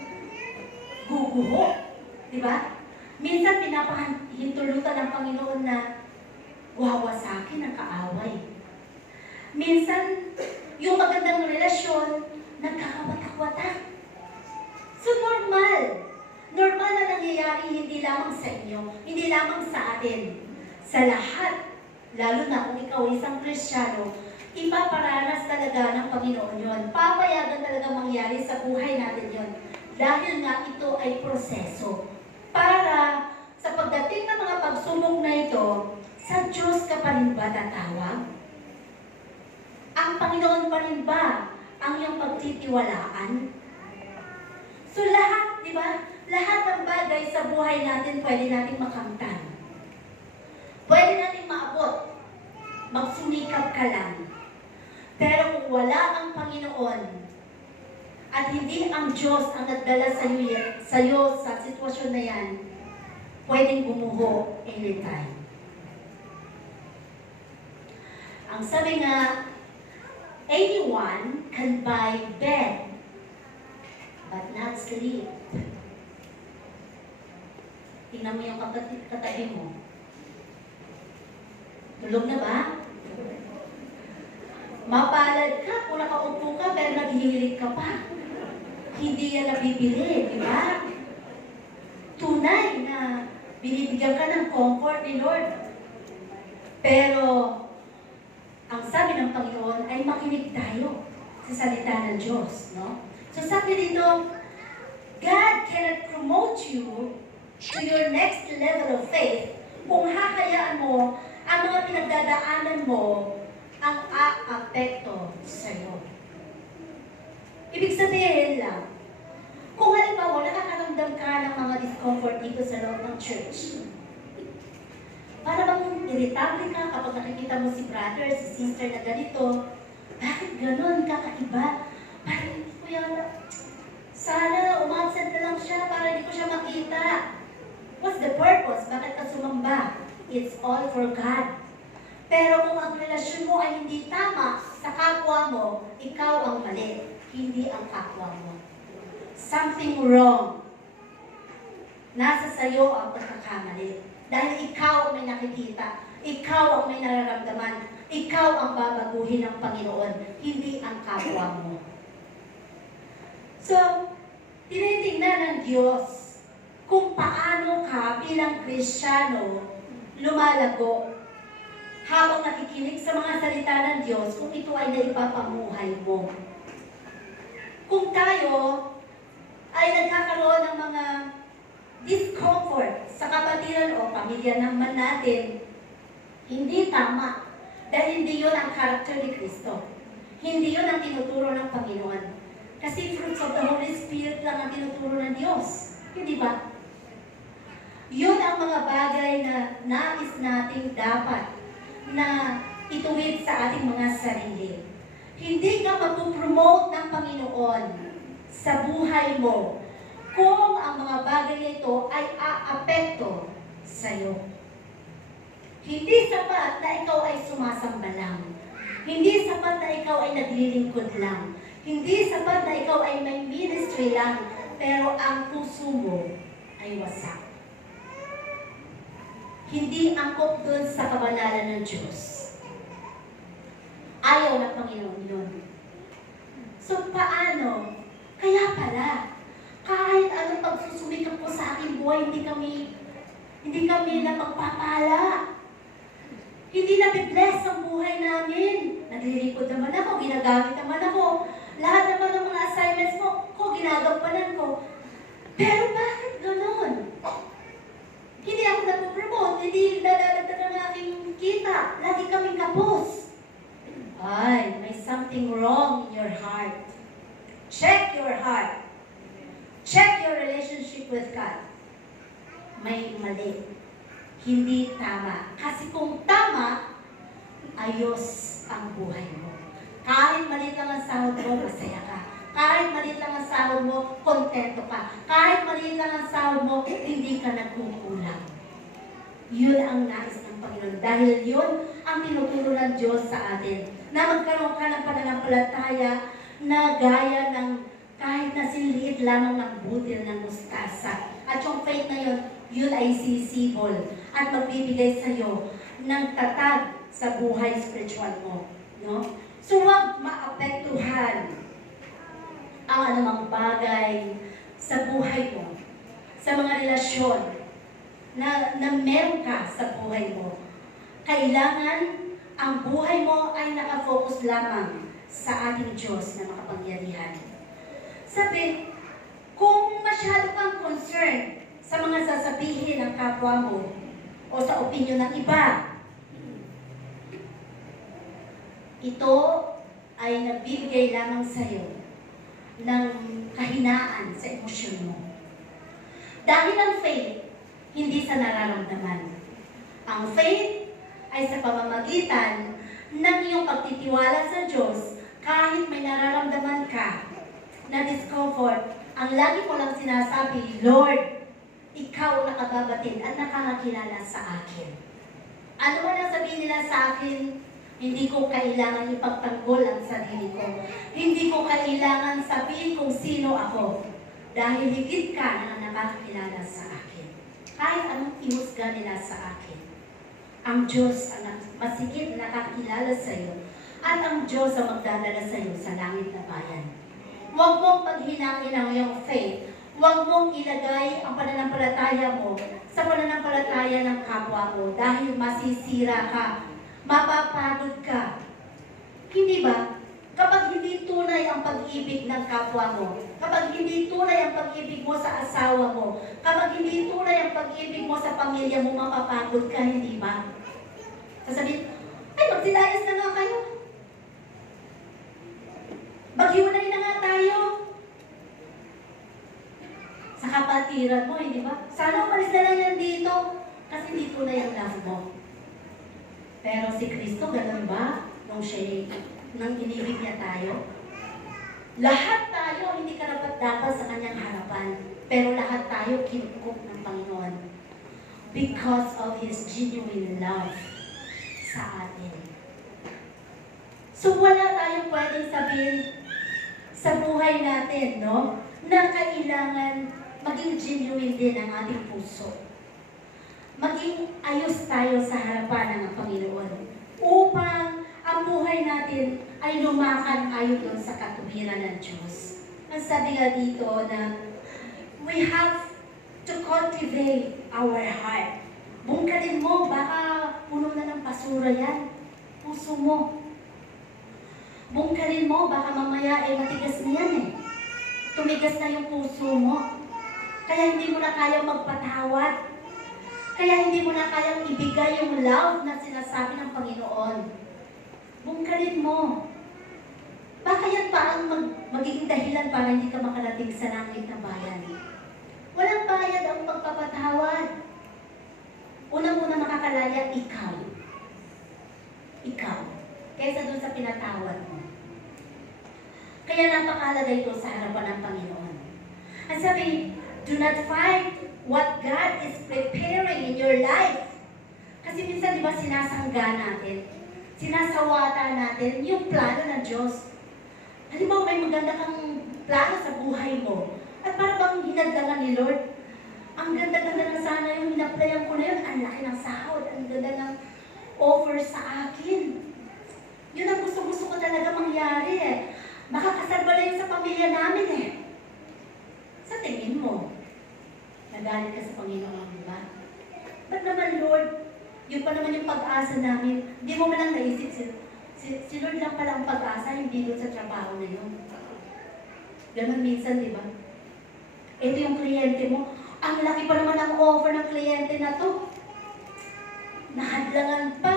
guguho. Di ba? Minsan, pinapahintulutan ng Panginoon na wawasakin ang kaaway. Minsan, yung magandang relasyon, nagkakawatak-watak. So, normal. Normal na nangyayari hindi lamang sa inyo, hindi lamang sa atin. Sa lahat, lalo na kung ikaw isang Kristiyano, Ipaparanas talaga ng Panginoon yun. Papayagan talaga mangyari sa buhay natin yun. Dahil nga ito ay proseso. Para sa pagdating ng mga pagsubok na ito, sa Diyos ka pa rin ba tatawag? Ang Panginoon pa rin ba ang iyong pagtitiwalaan? So lahat, di ba? Lahat ng bagay sa buhay natin pwede nating makamtan. Pwede nating maabot. Magsumikap ka lang. Pero kung wala ang Panginoon at hindi ang Diyos ang nagdala sa iyo sa sitwasyon na yan, pwedeng gumuho anytime. Ang sabi nga, anyone can buy bed, but not sleep. Tingnan mo yung katabi mo. Tulog na ba? Mapalad ka kung nakaupo ka pero naghihilig ka pa. Hindi yan nabibili, di ba? Tunay na binibigyan ka ng comfort ni Lord. Pero, ang sabi ng Panginoon ay makinig tayo sa salita ng Diyos, no? So sabi dito, God cannot promote you to your next level of faith kung hahayaan mo ang mga pinagdadaanan mo ang aapekto sa iyo. Ibig sabihin lang, kung halimbawa nakakaramdam ka ng mga discomfort dito sa loob ng church, para bang irritable ka kapag nakikita mo si brother, si sister na ganito, bakit ganon, kakaiba? Parang hindi ko yata, sana umabsent na lang siya para hindi ko siya makita. What's the purpose? Bakit ka sumamba? It's all for God. Pero kung ang relasyon mo ay hindi tama sa kapwa mo, ikaw ang mali, hindi ang kapwa mo. Something wrong. Nasa sayo ang pagkakamali. Dahil ikaw ang may nakikita, ikaw ang may nararamdaman, ikaw ang babaguhin ng Panginoon, hindi ang kapwa mo. So, tinitingnan ng Diyos kung paano ka bilang Kristiyano lumalago habang nakikinig sa mga salita ng Diyos kung ito ay naipapamuhay mo. Kung tayo ay nagkakaroon ng mga discomfort sa kapatiran o pamilya naman natin, hindi tama. Dahil hindi yun ang karakter ni Kristo. Hindi yun ang tinuturo ng Panginoon. Kasi fruits of the Holy Spirit lang ang tinuturo ng Diyos. Hindi ba? Yun ang mga bagay na nais nating dapat na ituwid sa ating mga sarili. Hindi ka mapupromote ng Panginoon sa buhay mo kung ang mga bagay na ito ay aapekto sa iyo. Hindi sapat na ikaw ay sumasamba lang. Hindi sapat na ikaw ay naglilingkod lang. Hindi sapat na ikaw ay may ministry lang, pero ang puso mo ay wasak. Hindi angkop dun sa kabanalan ng Diyos. Ayaw ng Panginoon yun. So, paano? Kaya pala, kahit anong pagsusumikap po sa aking buhay, hindi kami napagpapala. Hindi nabibless ang buhay namin. Naglilingkod naman ako, ginagamit naman ako. Lahat naman ng mga assignments ko, ginagampanan ko. Pero bakit ganon? Hindi ako napopromote, hindi dadalagdag ang aking kita. Lagi kaming kapos. Ay, may something wrong in your heart. Check your heart. Check your relationship with God. May mali. Hindi tama. Kasi kung tama, ayos ang buhay mo. Kahit maliit lang ang sahod mo, masaya ka. Kahit maliit lang ang sahod mo, kontento ka. Kahit maliit lang ang sahod mo, hindi ka nagkukulang. Yun ang nais ng Panginoon. Dahil yun ang tinuturo ng Diyos sa atin. Na magkaroon ka ng pananampalataya na gaya ng kahit na siniliit lamang ng butil ng mustasa. At yung faith na yun, yun ay sisibol at magbibigay sa iyo ng tatag sa buhay spiritual mo. No? So, huwag maapektuhan ang anumang bagay sa buhay mo, sa mga relasyon na meron ka sa buhay mo. Kailangan ang buhay mo ay nakafocus lamang sa ating Diyos na makapangyarihan. Sabi, kung masyado kang concerned sa mga sasabihin ng kapwa mo o sa opinyon ng iba, ito ay nagbibigay lamang sa iyo ng kahinaan sa emosyon mo. Dahil ang faith, hindi sa nararamdaman. Ang faith ay sa pamamagitan ng iyong pagtitiwala sa Diyos kahit may nararamdaman ka na discomfort. Ang lagi mo lang sinasabi, Lord, ikaw nakababatid at nakakakilala sa akin. Ano man ang sabihin nila sa akin, hindi ko kailangan ipagtanggol ang sarili ko. Hindi ko kailangan sabihin kung sino ako. Dahil higit ka na nakakakilala sa akin. Kahit anong ihusga nila sa akin. Ang Diyos ang masigit na nakakilala sa iyo. At ang Diyos ang magdadala sa iyo sa langit na bayan. Huwag mong paghinain ang iyong faith. Huwag mong ilagay ang pananampalataya mo sa pananampalataya ng kapwa mo dahil masisira ka. Mapapagod ka. Hindi ba? Kapag hindi tunay ang pag-ibig ng kapwa mo, kapag hindi tunay ang pag-ibig mo sa asawa mo, kapag hindi tunay ang pag-ibig mo sa pamilya mo, mapapagod ka, hindi ba? Sasabihin, ay, magsilayas na nga kayo. Maghiwalay na nga tayo. Sa kapatiran mo, hindi ba? Sana umalis na lang yan dito. Kasi hindi tunay ang love mo. Pero si Kristo, ganun ba? Nung inibig niya tayo? Lahat tayo, hindi karapat-dapat sa kanyang harapan. Pero lahat tayo kinukop ng Panginoon. Because of His genuine love sa atin. So wala tayong pwedeng sabihin sa buhay natin, no? Na kailangan maging genuine din ang ating puso. Maging ayos tayo sa harapan ng Panginoon upang ang buhay natin ay lumakan ayon sa katuwiran ng Diyos. Ang sabi nga dito na we have to cultivate our heart. Bungkalin mo, baka puno na ng basura yan. Puso mo. Bungkalin mo, baka mamaya matigas na yan eh. Tumigas na yung puso mo. Kaya hindi mo na kayang magpatawad. Kaya hindi mo na kayang ibigay yung love na sinasabi ng Panginoon. Bungkalin mo. Baka yan pa ang magiging dahilan para hindi ka makarating sa langit na bayan. Walang bayad ang pagpapatawad. Unang-una makakalaya, ikaw. Ikaw. Kaysa doon sa pinatawad mo. Kaya napakalaga ito sa harapan ng Panginoon. Ang sabi, do not fight what God is preparing in your life. Kasi minsan, di ba, sinasangga natin, sinasawata natin yung plano ng Diyos. Halimbawa, may maganda kang plano sa buhay mo. At para bang hinagdangan ni Lord, ang ganda-ganda na sana yung hinaplayan ko na yun, ang laki ng sahod, ang ganda ng offer sa akin. Yun ang gusto-gusto ko talaga mangyari eh. Makakasal na yun sa pamilya namin eh. Sa tingin mo, nagalit ka sa Panginoon, di ba? Ba't naman, Lord, yun pa naman yung pag-asa namin. Hindi mo man lang naisip, si Lord lang pala ang pag-asa, hindi doon sa trabaho na yun. Ganun minsan, di ba? Ito yung kliyente mo. Ang laki pa naman ang offer ng kliyente na to. Nahadlangan pa.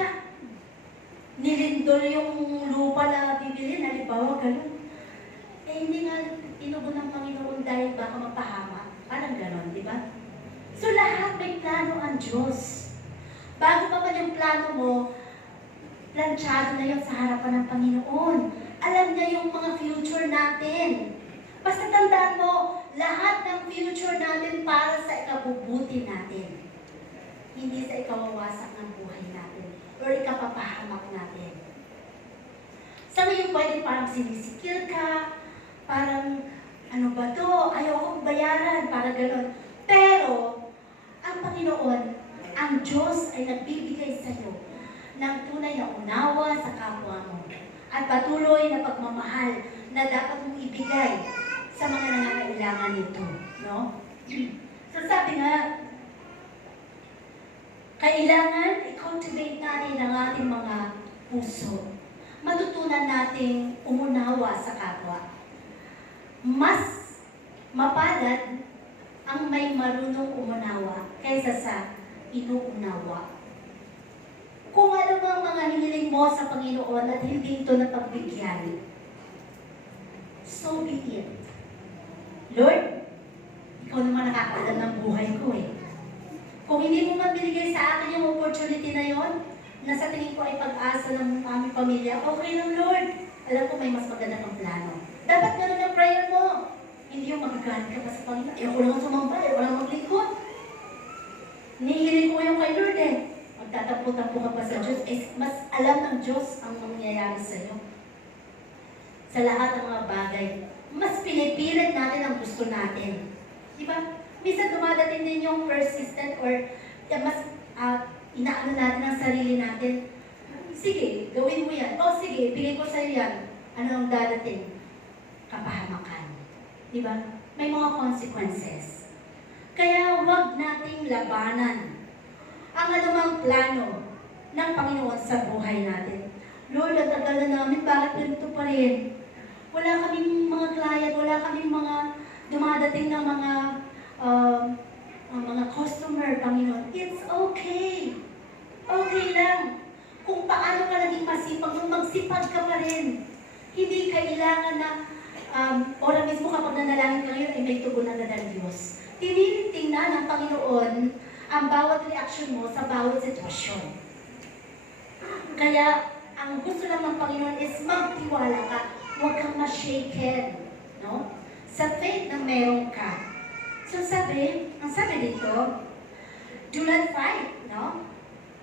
Nilindol yung lupa na bibili, halimbawa, ganun. Hindi nga tinugon ng Panginoon dahil baka mapahama. Parang ganon, di ba? So lahat may plano ang Diyos. Bago pa man yung plano mo, planchado na yun sa harapan ng Panginoon. Alam niya yung mga future natin. Basta tandaan mo, lahat ng future natin para sa ikabubuti natin. Hindi sa ikawawasak ng buhay natin or ikapapahamak natin. Sa ngayon pwede parang sinisikil ka, parang ano ba to? Ayaw kong bayaran, para gano'n. Pero, ang Panginoon, ang Diyos ay nagbibigay sa iyo ng tunay na unawa sa kapwa mo at patuloy na pagmamahal na dapat mong ibigay sa mga nangangailangan nito. No? So sabi nga, kailangan i-cultivate natin ang ating mga puso. Matutunan nating umunawa sa kapwa. Mas mapalad ang may marunong umunawa kaysa sa inuunawa. Kung ano bang mga hiniling mo sa Panginoon at hindi ito napagbigyan, so be it. Lord, ikaw naman nakakaalam ng buhay ko eh. Kung hindi mo man binigay sa akin yung opportunity na yon, na sa tingin ko ay pag-asa ng aming pamilya, okay lang Lord. Alam ko may mas maganda kang plano. Dapat ganun ang prayer mo. Hindi yung magagalit ka pa sa Panginoon. Ayoko lang sumamba, ayoko lang maglingkod. Nihiling ko yung kay Lord eh. Magtatapo-tapo ka pa sa Diyos. Eh, mas alam ng Diyos ang mangyayari sa iyo. Sa lahat ng mga bagay. Mas pinipilit natin ang gusto natin. Diba? Minsan dumadating din yung persistent or mas inaano natin ang sarili natin. Sige, gawin mo yan. O sige, bigay ko sa iyo yan. Ano ang dadating? Kapahamakan. Diba? May mga consequences. Kaya huwag nating labanan ang anumang plano ng Panginoon sa buhay natin. Lord, ang tagal na namin, bakit ganito pa rin? Wala kaming mga client, wala kaming mga dumadating na mga customer, Panginoon. It's okay. Okay lang. Kung paano ka naging masipag, kung magsipag ka pa rin. Hindi kailangan na ora mismo kapag nanalangin ka ngayon ay may tugon agad ang Diyos. Tinitingnan ng Panginoon ang bawat reaksyon mo sa bawat sitwasyon. Kaya, ang gusto lang ng Panginoon is magtiwala ka. Huwag kang ma-shaken. No? Sa faith na meron ka. So ang sabi dito, do not fight. No?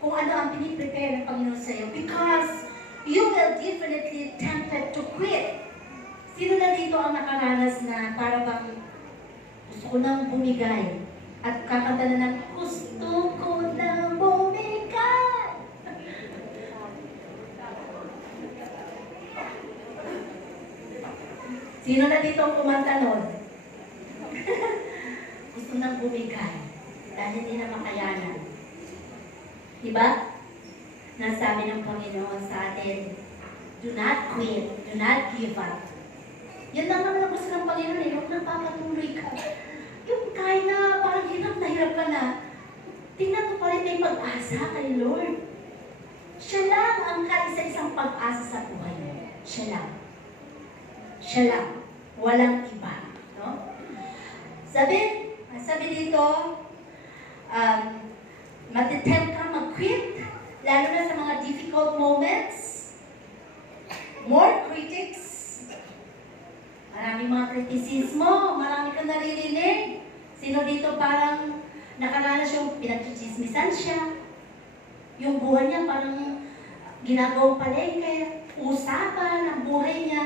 Kung ano ang piniprepare ng Panginoon sa iyo. Because you will definitely tempted to quit. Sino na dito ang nakaranas na para bang gusto ko nang bumigay at kakanta na ng gusto ko nang bumigay? Sino na dito ang kumanta nun? Gusto nang bumigay dahil hindi na makayanan. Diba? Nasabi ng Panginoon sa atin, do not quit, do not give up. Yan lang naman ang gusto ng Panginoon eh, huwag nagpapatuloy ka. Yung kahit na parang hirap ka na, tingnan mo pa rin may pag-asa kay Lord. Siya lang ang kaisa-isang pag-asa sa buhay mo. Siya lang. Siya lang. Walang iba. No? Sabi dito, matitempt ka mag-quit, lalo na sa mga difficult moments, more critics, maraming mga kritisismo, marami kang naririnig. Sino dito parang nakaranas yung pinagchichismisan siya, yung buhay niya parang ginagawang palengke, usapan ang buhay niya.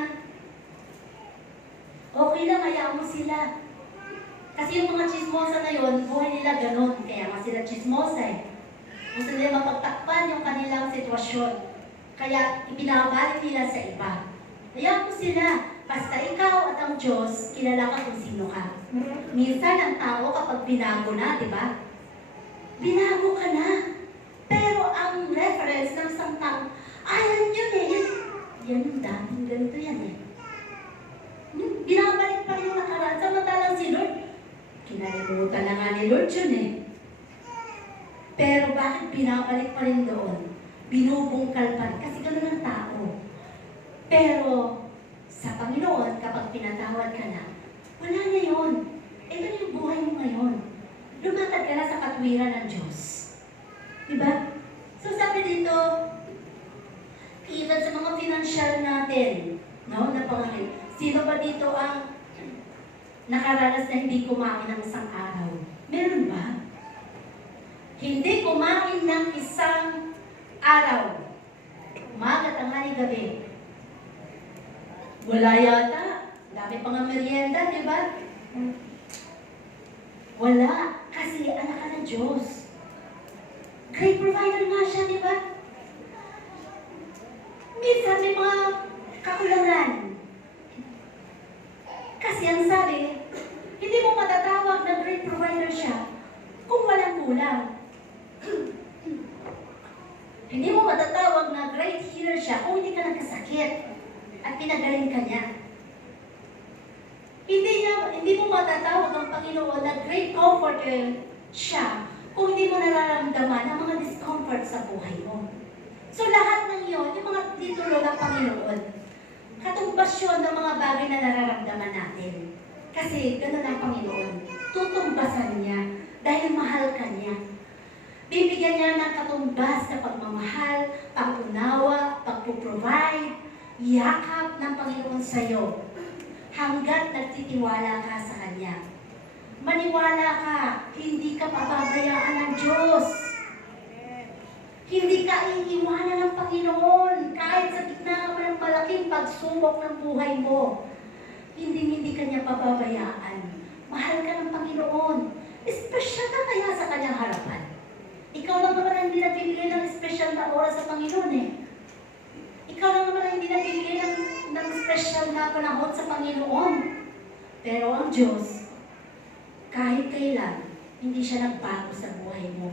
Okay lang, hayaan mo sila. Kasi yung mga chismosa na yun, buhay nila ganun. Kaya nga sila chismosa eh. Gusto nila mapagtakpan yung kanilang sitwasyon. Kaya ipinabalik nila sa iba. Hayaan mo sila. Basta ikaw at ang Diyos, kilala ka kung sino ka. Minsan ang tao kapag binago na, di ba? Binago ka na. Pero ang reference ng isang tao, ayan yun eh. Yan yung dating ganito yan eh. Binabalik pa rin yung nakaraan. Samantalang si Lord, kinalimutan na nga ni Lord yun eh. Pero bakit binabalik pa rin doon? Binubungkal pa rin. Kasi gano'n ang tao. Pero sa Panginoon, kapag pinatawad ka na, wala na yun. Ito yung buhay mo ngayon. Lumatad ka na sa katwiran ng Diyos. Diba? So sabi dito, even sa mga financial natin, no, na pangangin, sino ba dito ang nakaranas na hindi kumain ng isang araw? Meron ba? Hindi kumain ng isang araw. Umaga, tanghali, gabi. Wala yata. Dami pa nga merienda, di ba? Wala. Kasi anak ka ng Diyos. Great provider nga siya, di ba? Minsan may mga kakulangan. Kasi ang sabi, hindi mo matatawag na great provider siya kung walang kulang. Hindi mo matatawag na great healer tanggalin ka niya. Hindi mo matatawag ang Panginoon na great comforter siya kung hindi mo nararamdaman ang mga discomfort sa buhay mo. So lahat ng yun, yung mga titulo ng Panginoon, katumbas yun ng mga bagay na nararamdaman natin. Kasi gano'n ang Panginoon. Tutumbasan niya dahil mahal ka niya. Bibigyan niya ng katumbas na pagmamahal, pag-unawa, pag-provide, yakap ng Panginoon sa iyo hanggat nagtitiwala ka sa Kanya. Maniwala ka, hindi ka pababayaan ng Diyos. Hindi ka iiwanan ng Panginoon kahit sa gitna ka ng malaking pagsubok ng buhay mo. Hindi ka niya pababayaan. Mahal ka ng Panginoon. Espesyal ka kaya sa Kanyang harapan. Ikaw lang naman ang hindi nagbibigay ng espesyal na oras sa Panginoon eh. Ikaw lang naman ang hindi nagbibigay ng espesyal na panahon sa Panginoon. Pero ang Diyos, kahit kailan, hindi siya nagbago sa buhay mo.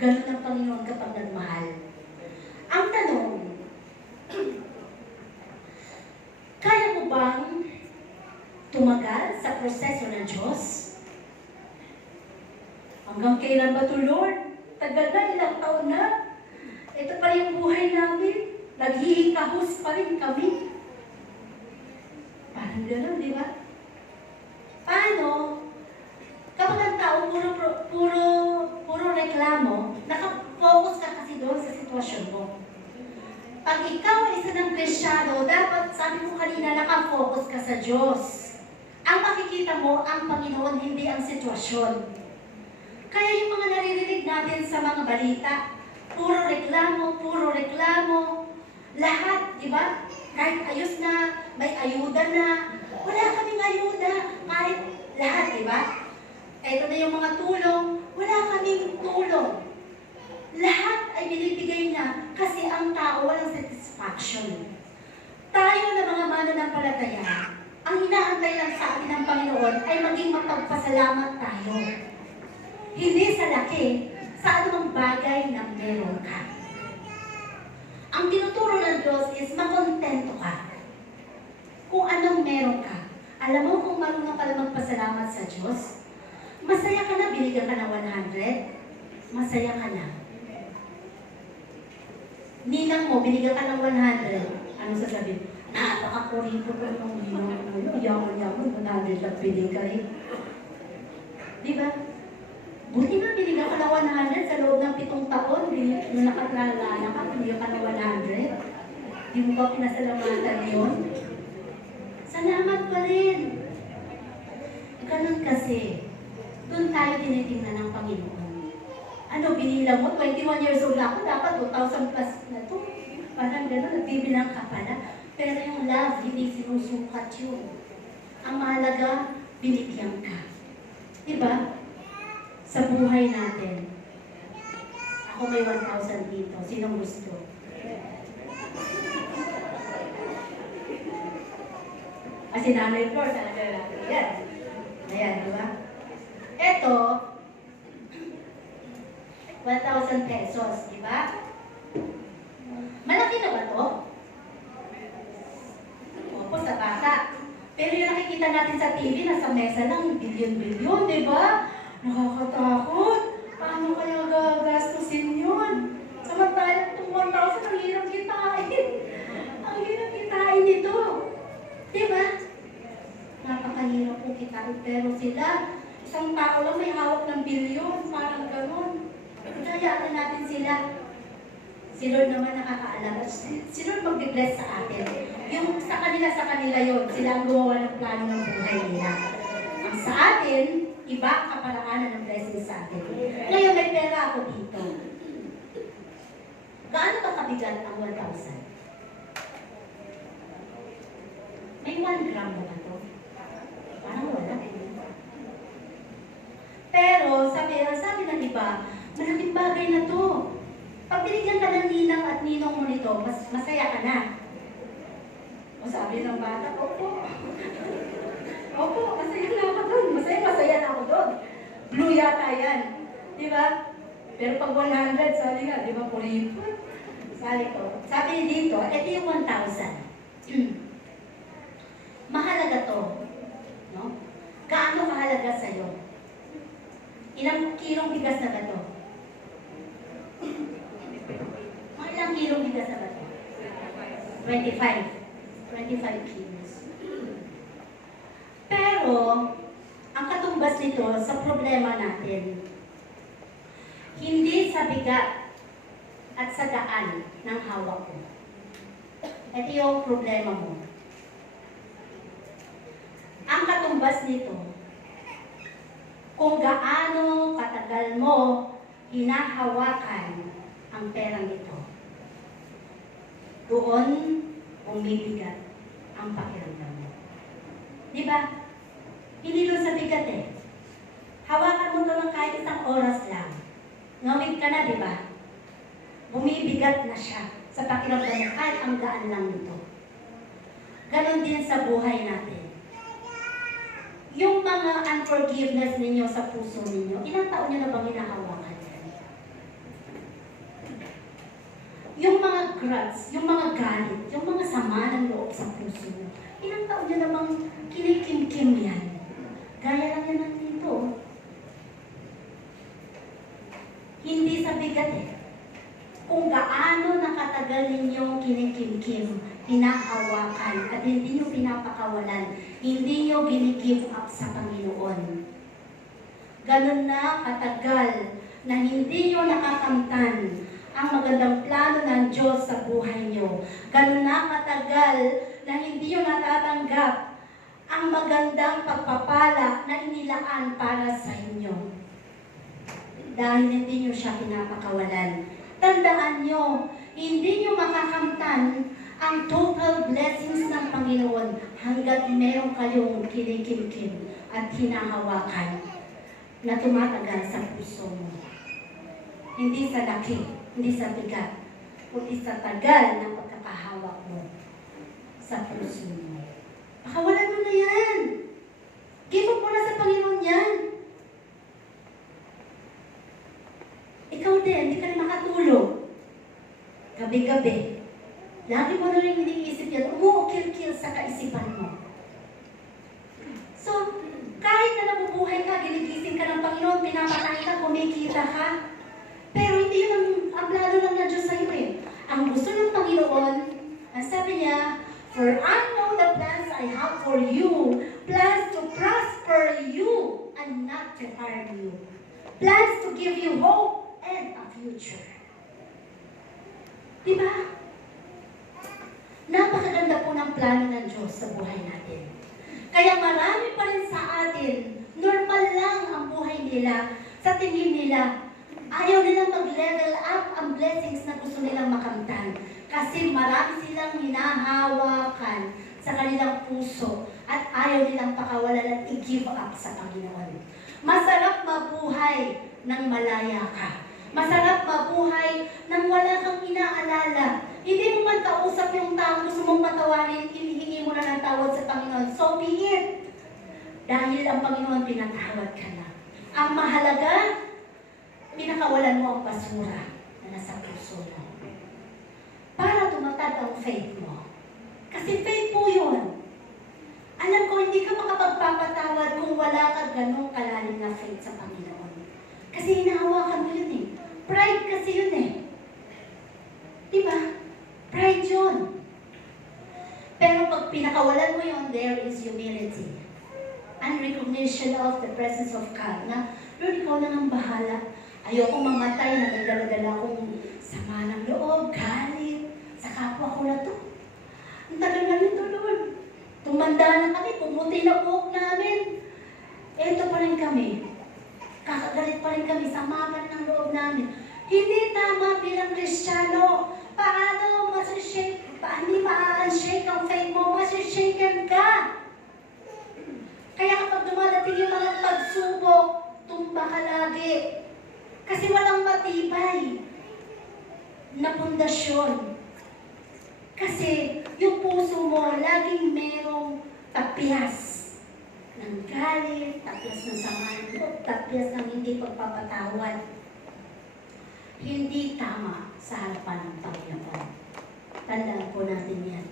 Ganun ang Panginoon kapag nagmahal. Ang tanong, kaya mo bang tumagal sa proseso ng Diyos? Hanggang kailan ba ito, Lord? Tagal na, ilang taon na. Ito pa yung buhay namin. Naghihikahos pa rin kami. Parang gano'n, di ba? Paano? Kapag ang tao puro reklamo, nakafocus ka kasi doon sa sitwasyon mo. Pag ikaw ay isa ng Kristyano, dapat, sabi mo kanina, nakafocus ka sa Diyos. Ang makikita mo, ang Panginoon, hindi ang sitwasyon. Kaya yung mga naririnig natin sa mga balita, puro reklamo, lahat, di ba? Kahit ayos na, may ayuda na, wala kaming ayuda, kahit lahat, di ba? Ito na yung mga tulong, wala kaming tulong. Lahat ay binibigay niya kasi ang tao walang satisfaction. Tayo na mga mananampalataya, ang inaantay lang sa atin ng Panginoon ay maging mapagpasalamat tayo. Hindi sa laki, sa anumang bagay na meron ka. Ang tinuturo ng Diyos is makontento ka. Kung anong meron ka. Alam mo kung marunong ka lang magpasalamat sa Diyos? Masaya ka na, binigyan ka ng 100? Masaya ka na. Ninang mo, binigyan ka ng 100. Ano sasabihin? Napaka-kurito ko nung yaman-yaman, 100 lang binigay. Di ba? Buti na, binigyan ka ng 100 sa loob ng 7 taon. Nung nakatralala ka, binigyan ka ng 100. Di mo ba pinasalamatan yun? Salamat pa rin. Ganun kasi, doon tayo tinitingnan ng Panginoon. Ano, binilang mo, 21 years old ako, dapat 2,000 plus na to. Parang gano'n, nagbibilang ka pala. Pero yung love, hindi sinusukat yun. Ang mahalaga, binigyan ka. Diba? Sa buhay natin. Ako may 1,000 dito. Sinong gusto? Si Nanay Flor, talaga natin yan. Ayan, diba? Ito, 1,000 pesos, diba? Malaki na ba to? Opo, sa bata. Pero yung nakikita natin sa TV, nasa mesa lang, bilyon-bilyon, diba? Nakakatakot. Paano kaya gagastusin yun? Samantalang itong 1,000, ang hirap kitain. Ang hirap kitain nito. Diba? Napakahirap po kitain. Pero sila, isang tao lang may hawak ng bilyon. Parang ganun. Kayaan na natin sila. Si Lord naman nakakaalam. Si Lord mag-bless sa atin. Yung sa kanila yun. Sila ang gumawa ng plano ng buhay nila. Ang sa atin, iba ang kaparaanan ng blessing sa atin. Ngayon may pera ako dito. Gaano ba kabigat ang 1,000? May 1 gram ba to? Parang wala eh. Pero sabi ng iba, malaking bagay na to. Pag binigyan ka ng ninang at ninong mo nito, masaya ka na. O sabi ng bata, opo. Opo, masaya na ako doon. Masaya na ako doon. Blue yata yan. Diba? Pero pag 100, sabi nga, di ba, puripot? Sabi dito, ito yung 1,000. mahalaga sa'yo? Ilang kilong bigas na ba to? Mga ilang kilong bigas na ba to? 25. 25 kilos. Pero, ang katumbas nito sa problema natin, hindi sa bigat at sa daan ng hawak ko. Ito yung problema mo. Ang katumbas nito, kung gaano katagal mo hinahawakan ang perang ito, doon umibigat ang pakiramdam mo. Di ba? Hindi doon sa bigat eh. Hawakan mo ito lang kahit isang oras lang. Ngawit ka na, di ba? Bumibigat na siya sa pakiramdam mo kahit ang gaan lang nito. Ganon din sa buhay natin. Yung mga unforgiveness ninyo sa puso ninyo, ilang taon nyo na bang hinahawakan yan? Yung mga grudge, yung mga galit, yung mga sama ng loob sa puso nyo, ilang taon nyo na bang kinikim-kim yan? Gaya lang yan ng dito. Hindi sa bigat eh. Kung gaano nakatagal ninyong kinikim-kim, hinahawakan, at hindi nyo pinapakawalan, hindi nyo gini-give up sa Panginoon. Ganon na katagal na hindi nyo nakakamtan ang magandang plano ng Diyos sa buhay nyo. Ganon na katagal na hindi nyo natatanggap ang magandang pagpapala na inilaan para sa inyo. Dahil hindi nyo siya pinapakawalan. Tandaan nyo, hindi nyo makakamtan ang total blessings ng Panginoon hanggat meron kayong kinikim-kim at hinahawakan na tumatagal sa puso mo. Hindi sa laki, hindi sa bigat, kundi sa tagal ng pagkakahawak mo sa puso mo. Pakawalan mo na yan. Give up mo na sa Panginoon yan. Ikaw din, hindi ka rin makatulog. Gabi-gabi. Lagi mo na rin iniisip yan, umuukil-kil sa kaisipan mo. So, kahit na nabubuhay ka, ginigising ka ng Panginoon, pinapatay ka, kumikita ka, pero hindi yun ang plano lang na Diyos sa'yo eh. Ang gusto ng Panginoon, ang sabi niya, "For I know the plans I have for you, plans to prosper you and not to harm you. Plans to give you hope and a future." Diba? Napakaganda po ng plano ng Diyos sa buhay natin. Kaya marami pa rin sa atin, normal lang ang buhay nila, sa tingin nila, ayaw nilang mag-level up ang blessings na gusto nilang makamtan. Kasi marami silang hinahawakan sa kanilang puso at ayaw nilang pakawalan at i-give up sa Panginoon. Masarap mabuhay nang malaya ka. Masarap mabuhay nang wala kang inaalala. Hindi mo man kausap yung tao gusto mong patawarin, hinihingi mo na ng tawad sa Panginoon. So be it. Dahil ang Panginoon pinatawad ka na. Ang mahalaga, pinakawalan mo ang basura na nasa puso mo. Para tumatag ang faith mo. Kasi faith po yun. Alam ko, hindi ka makapagpapatawad kung wala ka ganong kalalim na faith sa Panginoon. Kasi hinahawakan mo yun eh. Pride kasi yun eh. Diba? Pride yun. Pero pag pinakawalan mo yun, there is humility. And recognition of the presence of God. Na, Lord, ikaw na ang bahala. Ayoko mamatay na may dala-dala kong sama ng loob, galit, sa kapwa ko na to. Ang tagal na nito, Lord. Tumanda na kami, pumuti na buhok namin. Eto pa rin kami. Kakagalit pa rin kami, sama pa rin ang loob namin. Hindi tama bilang Kristiyano. Paano masashake? Hindi ma-unshake ang faith mo? Masashaken ka. Kaya kapag dumadating yung mga pagsubok, tumba ka lagi. Kasi walang matibay na pundasyon. Kasi yung puso mo, laging merong tapyas ng galit, tapyas ng sama ng loob, tapyas ng hindi pagpapatawad. Hindi tama sa harapan ng Panginoon. Tandaan po natin yan.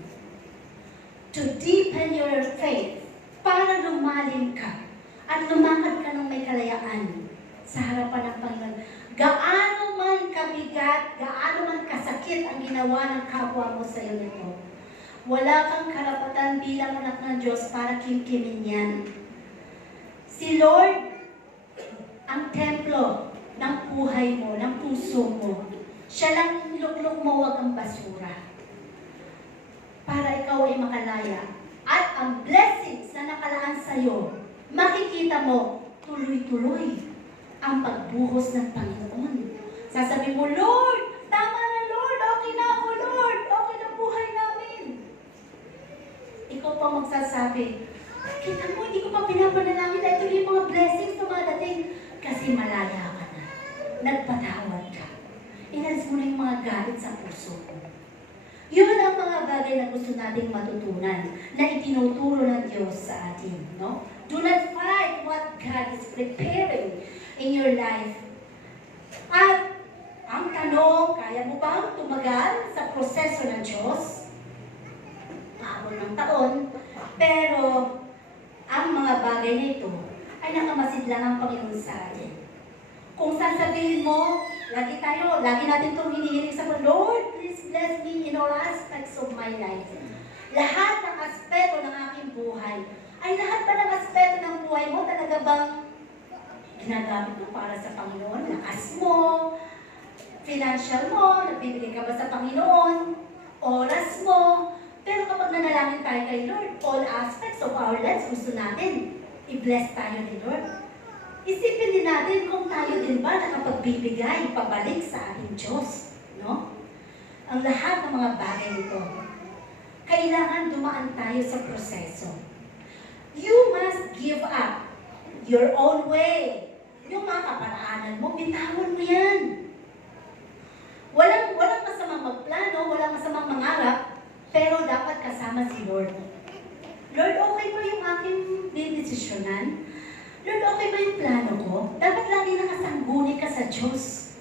To deepen your faith, para lumalim ka, at at lumakad ka ng may kalayaan sa harapan ng Panginoon. Gaano man kabigat, gaano man kasakit ang ginawa ng kapwa mo sa iyo nito, wala kang karapatan bilang anak ng Diyos para kimkimin yan. Si Lord, ang templo ng buhay mo, ng puso mo. Siya lang niluklok mo, wag ang basura. Para ikaw ay makalaya. At ang blessings na nakalaan sa iyo, makikita mo tuloy-tuloy ang pagbuhos ng Panginoon. Sasabi mo, Lord, tama na Lord, okay na ako Lord, okay na buhay namin. Ikaw pa magsasabi, kita mo, hindi ko pa pinapanalangin na ito yung mga blessings na dumadating. Kasi malaya ka na. Nagpatawad ka. Inalis mo na yung mga galit sa puso mo. Yun ang mga bagay na gusto nating matutunan na itinuturo ng Diyos sa atin. No? Do not fight what God is preparing in your life. At ang tanong, kaya mo bang tumagal sa proseso ng Diyos? Paabot ng taon. Pero ang mga bagay na ito ay nakamasid lang ang Panginoon sa atin. Kung sasabihin mo, lagi natin itong hinihiling sa Panginoon, Lord, please bless me in all aspects of my life. Lahat ng aspeto ng aking buhay, ay lahat ba ng aspeto ng buhay mo talaga bang ginagamit mo para sa Panginoon? Lakas mo, financial mo, nagbibigay ka ba sa Panginoon, oras mo. Pero kapag nanalangin tayo kay Lord, all aspects of our lives, gusto natin, i-bless tayo ni Lord. Isipin din natin kung tayo din ba nakapagbibigay pabalik sa ating Diyos. No? Ang lahat ng mga bagay nito, kailangan dumaan tayo sa proseso. You must give up your own way. Yung mga kaparaanan mo, bitawan mo yan. Walang masamang magplano, walang masamang mangarap, pero dapat kasama si Lord. Lord, okay ba yung aking dinidesisyonan? Lord, okay ba yung plano ko? Dapat lagi nakasangguni ka sa Diyos.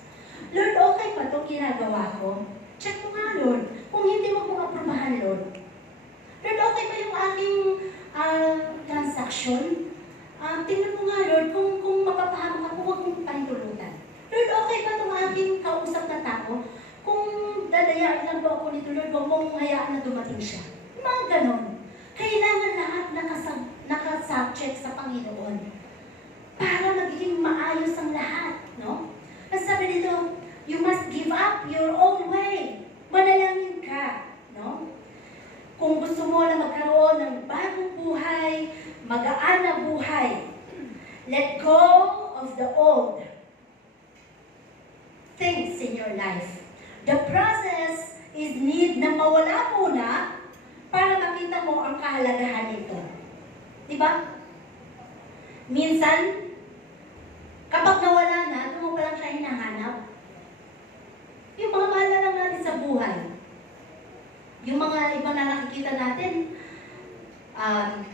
Lord, okay ba itong ginagawa ko? Check mo nga, Lord. Kung hindi mo kong aprobahan, Lord. Lord, okay ba yung aking transaction? Tingnan mo nga, Lord, kung mapapahamak ako, huwag mong panitulutan. Lord, okay ba itong aking kausap na tao? Kung dadayaan lang ba ako nito, Lord, huwag mong hayaan na dumating siya. Mga ganon. Kailangan lahat nakasubject sa Panginoon para magiging maayos ang lahat, no? Kasi sabi dito, you must give up your own way. Manalangin ka, no? Kung gusto mo na magkaroon ng bagong buhay, magaan na buhay, let go of the old things in your life. The process is need na mawala muna para makita mo ang kahalagahan nito. Diba? Minsan, kapag nawala na, doon mo pa lang siya hinahanap. Yung mga mahal na lang natin sa buhay. Yung mga ibang na nakikita natin,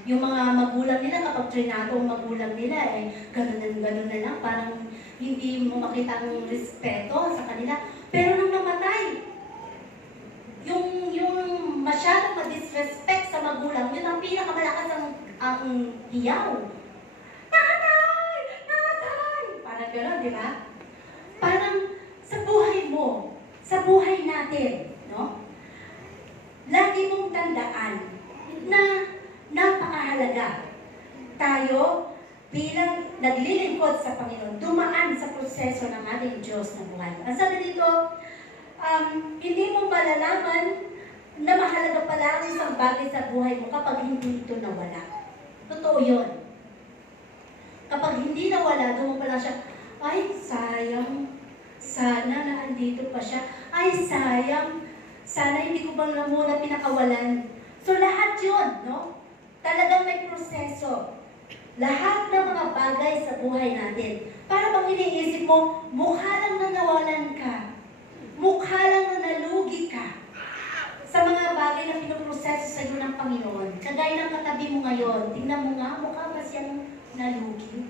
yung mga magulang nila, kapag trinato ang magulang nila, ganun na lang, parang hindi mo makita ang respeto sa kanila. Pero nung namatay, yung masyadong ma-disrespect sa magulang, yun ang pinakamalakas ang hiyaw. Tatay! Tatay! Parang gano'n, di ba? Parang sa buhay mo, sa buhay natin, no? Lagi mong tandaan na napakahalaga tayo bilang naglilingkod sa Panginoon, dumaan sa proseso ng ating Diyos na buhay. Ang sabi dito, hindi mo malalaman na mahalaga pala ang isang bagay sa buhay mo kapag hindi ito nawala. Totoo yun. Kapag hindi nawala, doon mo pala siya, ay, sayang, sana na andito pa siya. Ay, sayang, sana hindi ko bang muna pinakawalan. So, lahat yun, no? Talagang may proseso. Lahat ng mga bagay sa buhay natin. Para bang iniisip mo, mukha lang na nawalan ka. Mukha lang na nalugi ka sa mga bagay na pinoproseso sa iyo ng Panginoon. Kagaya ng katabi mo ngayon, tingnan mo nga, mukha ba siyang nalugi?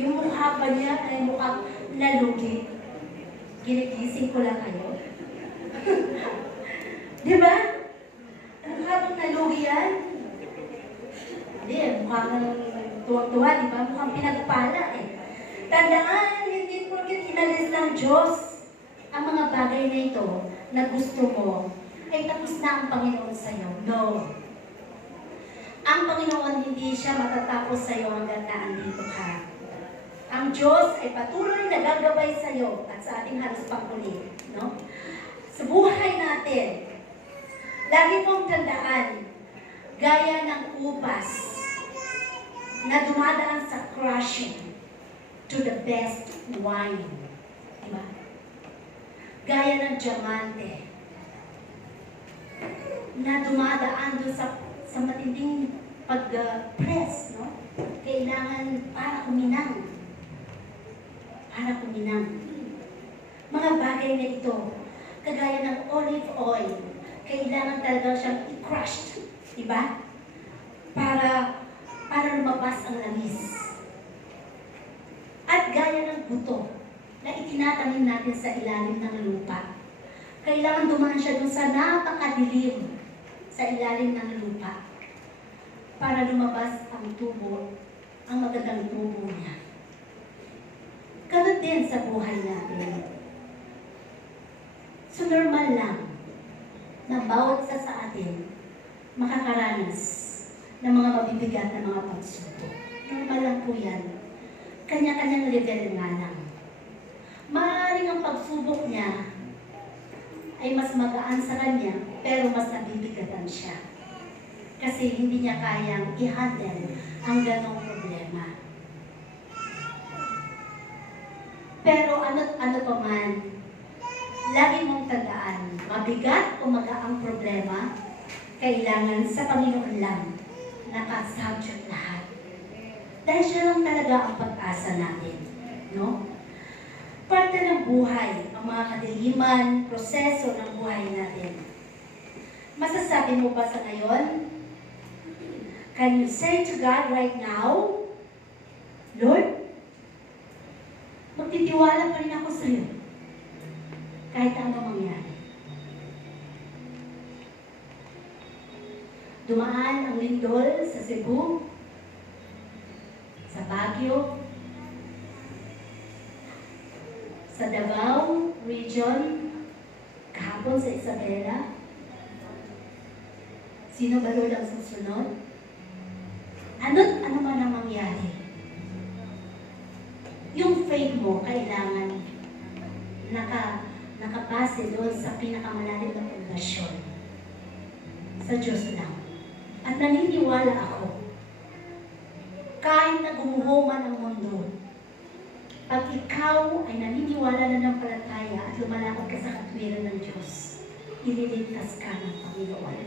Yung mukha ba niya ay mukha nalugi? Ginigising ko lang kayo. Di ba? Mukha bang nalugi yan? Hindi, mukha nang tuwag-tuwa, di ba? Mukhang pinagpala eh. Tandaan, hindi porket inalis ng Diyos ang mga bagay na ito na gusto mo, ay tapos na ang Panginoon sa'yo. No. Ang Panginoon hindi siya matatapos sa'yo hanggang na andito ka. Ang Diyos ay patuloy na gagabay sa'yo at sa ating halos panghuli. No? Sa buhay natin, lagi mong tandaan, gaya ng upas na dumadaan sa crushing to the best wine. Diba? Gaya ng diamante na dumadaan doon sa matinding pag-press, no? Kailangan para kuminang. Para kuminang. Mga bagay na ito, kagaya ng olive oil, kailangan talaga siyang i-crushed, diba? Para lumabas ang langis. At gaya ng buto na itinatanim natin sa ilalim ng lupa. Kailangan dumaan siya dun sa napakadilim sa ilalim ng lupa para lumabas ang tubo, ang magandang tubo niya. Ganun din sa buhay natin. So normal lang na bawat isa sa atin makakaranas ng mga mabibigat na mga pagsubok. Normal lang po yan. Kanya-kanyang level nga lang. Maaaring ang pagsubok niya ay mas magaan sa kanya, pero mas nabibigatan siya. Kasi hindi niya kayang i-handle ang ganong problema. Pero ano pa man, lagi mong tandaan, mabigat o magaang problema, kailangan sa Panginoon lang nakasubject lahat. Dahil siya lang talaga ang pag-asa natin. No? Parte ng buhay, ang mga kadiliman, proseso ng buhay natin. Masasabi mo ba sa ngayon? Can you say to God right now, Lord, magtitiwala pa rin ako sa iyo. Kahit ano mangyari. Dumaan ang lindol sa Cebu, sa Baguio, sa Davao region, kahapon sa Isabela. Sino ba Lord ang susunod? Ano man ang mangyari? Yung faith mo kailangan nakabase doon sa pinakamalalim na pundasyon. Sa Diyos lang. At naniniwala ako, kahit na gumuho man ang mundo, pag ikaw ay naniniwala na ng palataya at lumalakad ka sa katwiran ng Diyos, ililigtas ka ng Panginoon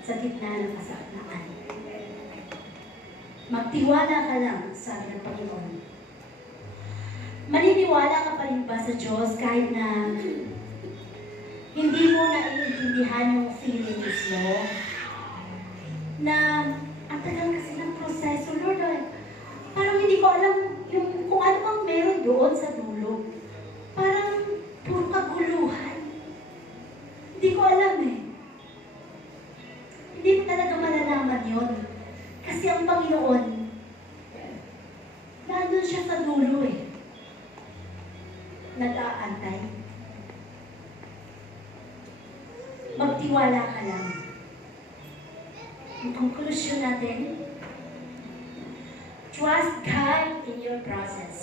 sa gitna ng kasaknaan. Magtiwala ka lang, sabi ng Panginoon. Maniniwala ka pa rin ba sa Diyos kahit na hindi mo naiintindihan yung feelings mo? Na ang tagal kasi ng proseso, Lord, parang hindi ko alam kung ano bang meron doon sa dulo. Parang puro kaguluhan. Hindi ko alam eh. Hindi ko talaga malalaman yun. Kasi ang Panginoon, nandun siya sa dulo eh. Nag-aantay. Magtiwala ka lang. Ang conclusion natin, trust God in your process.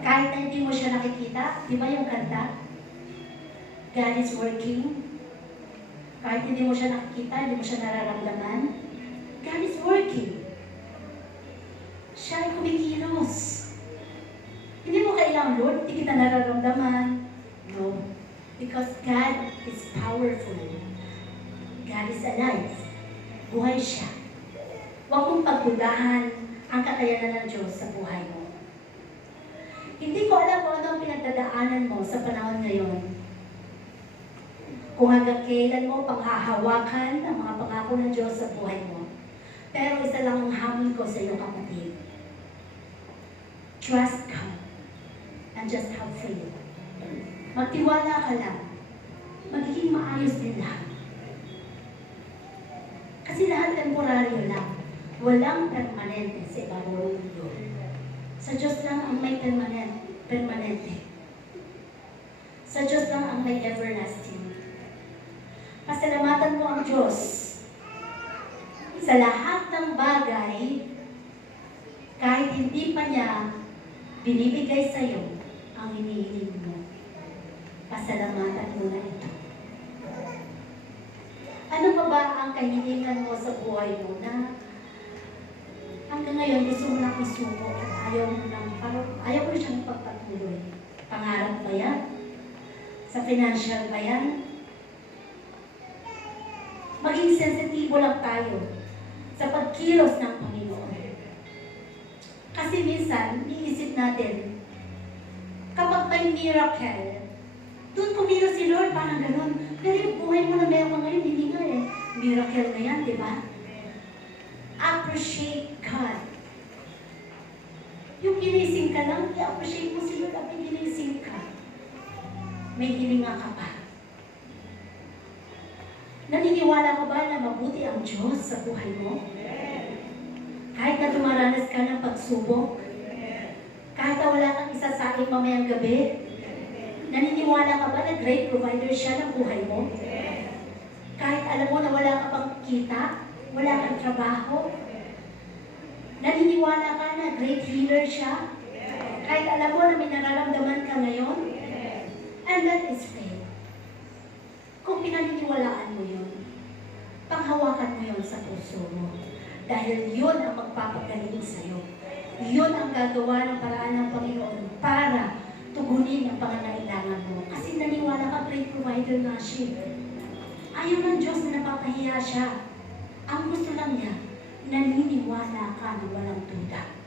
Kahit na hindi mo siya nakikita, di ba yung kanta? God is working. Kahit hindi mo siya nakikita, hindi mo siya nararamdaman, God is working. Siya ay kumikilos. Hindi mo kailangan, Lord, hindi kita nararamdaman. No. Because God is powerful. God is alive. Buhay siya. Huwag mong pagdudahan ang kakayanan ng Diyos sa buhay mo. Hindi ko alam kung ano ang pinagdadaanan mo sa panahon ngayon. Kung hanggang kailan mo panghahawakan ang mga pangako ng Diyos sa buhay mo. Pero isa lang ang hamon ko sa iyo, kapatid. Trust God and just have faith. Magtiwala ka lang. Magiging maayos din lahat. Kasi lahat temporaryo lang. Walang permanente sa ibabaw ng mundo. Sa Diyos lang ang may permanente. Sa Diyos lang ang may everlasting. Pasalamatan mo ang Diyos sa lahat ng bagay, kahit hindi pa niya binibigay sa iyo ang hinihiling mo. Pasalamatan mo na ito. Ano pa ba ang kahilingan mo sa buhay mo na hanggang ngayon gusto mo lang isuko at ayaw mo siyang pagpatuloy? Pangarap ba yan? Sa financial ba yan? Maging sensitibo lang tayo sa pagkilos ng Panginoon. Kasi minsan, iisip natin, kapag may miracle, doon kumilos si Lord, parang ganun. Pero yung buhay mo na meron ngayon, hindi nga eh. Miracle na yan, di ba? Appreciate God. Yung ginising ka lang, i-appreciate mo si Lord at may ginising ka. May hilinga ka pa. Naniniwala ka ba na mabuti ang Diyos sa buhay mo? Kahit na dumaranas ka ng pagsubok, kahit na wala kang isasaing mamayang gabi, naniniwala ka ba na great provider siya ng buhay mo? Kahit alam mo na wala ka pang kita, wala kang trabaho, naniniwala ka na great healer siya? Kahit alam mo na may nararamdaman ka ngayon? And that is faith. Kung pinaniniwalaan mo yun, panghawakan mo yun sa puso mo. Dahil yun ang magpapagaling sa'yo. Yun ang gagawa ng paraan ng Panginoon para tugunin ang pangangailangan mo. Kasi naniwala ka, great provider na siya. Ayaw ng Diyos na napapahiya siya. Ang gusto lang niya, naniniwala ka na walang duda.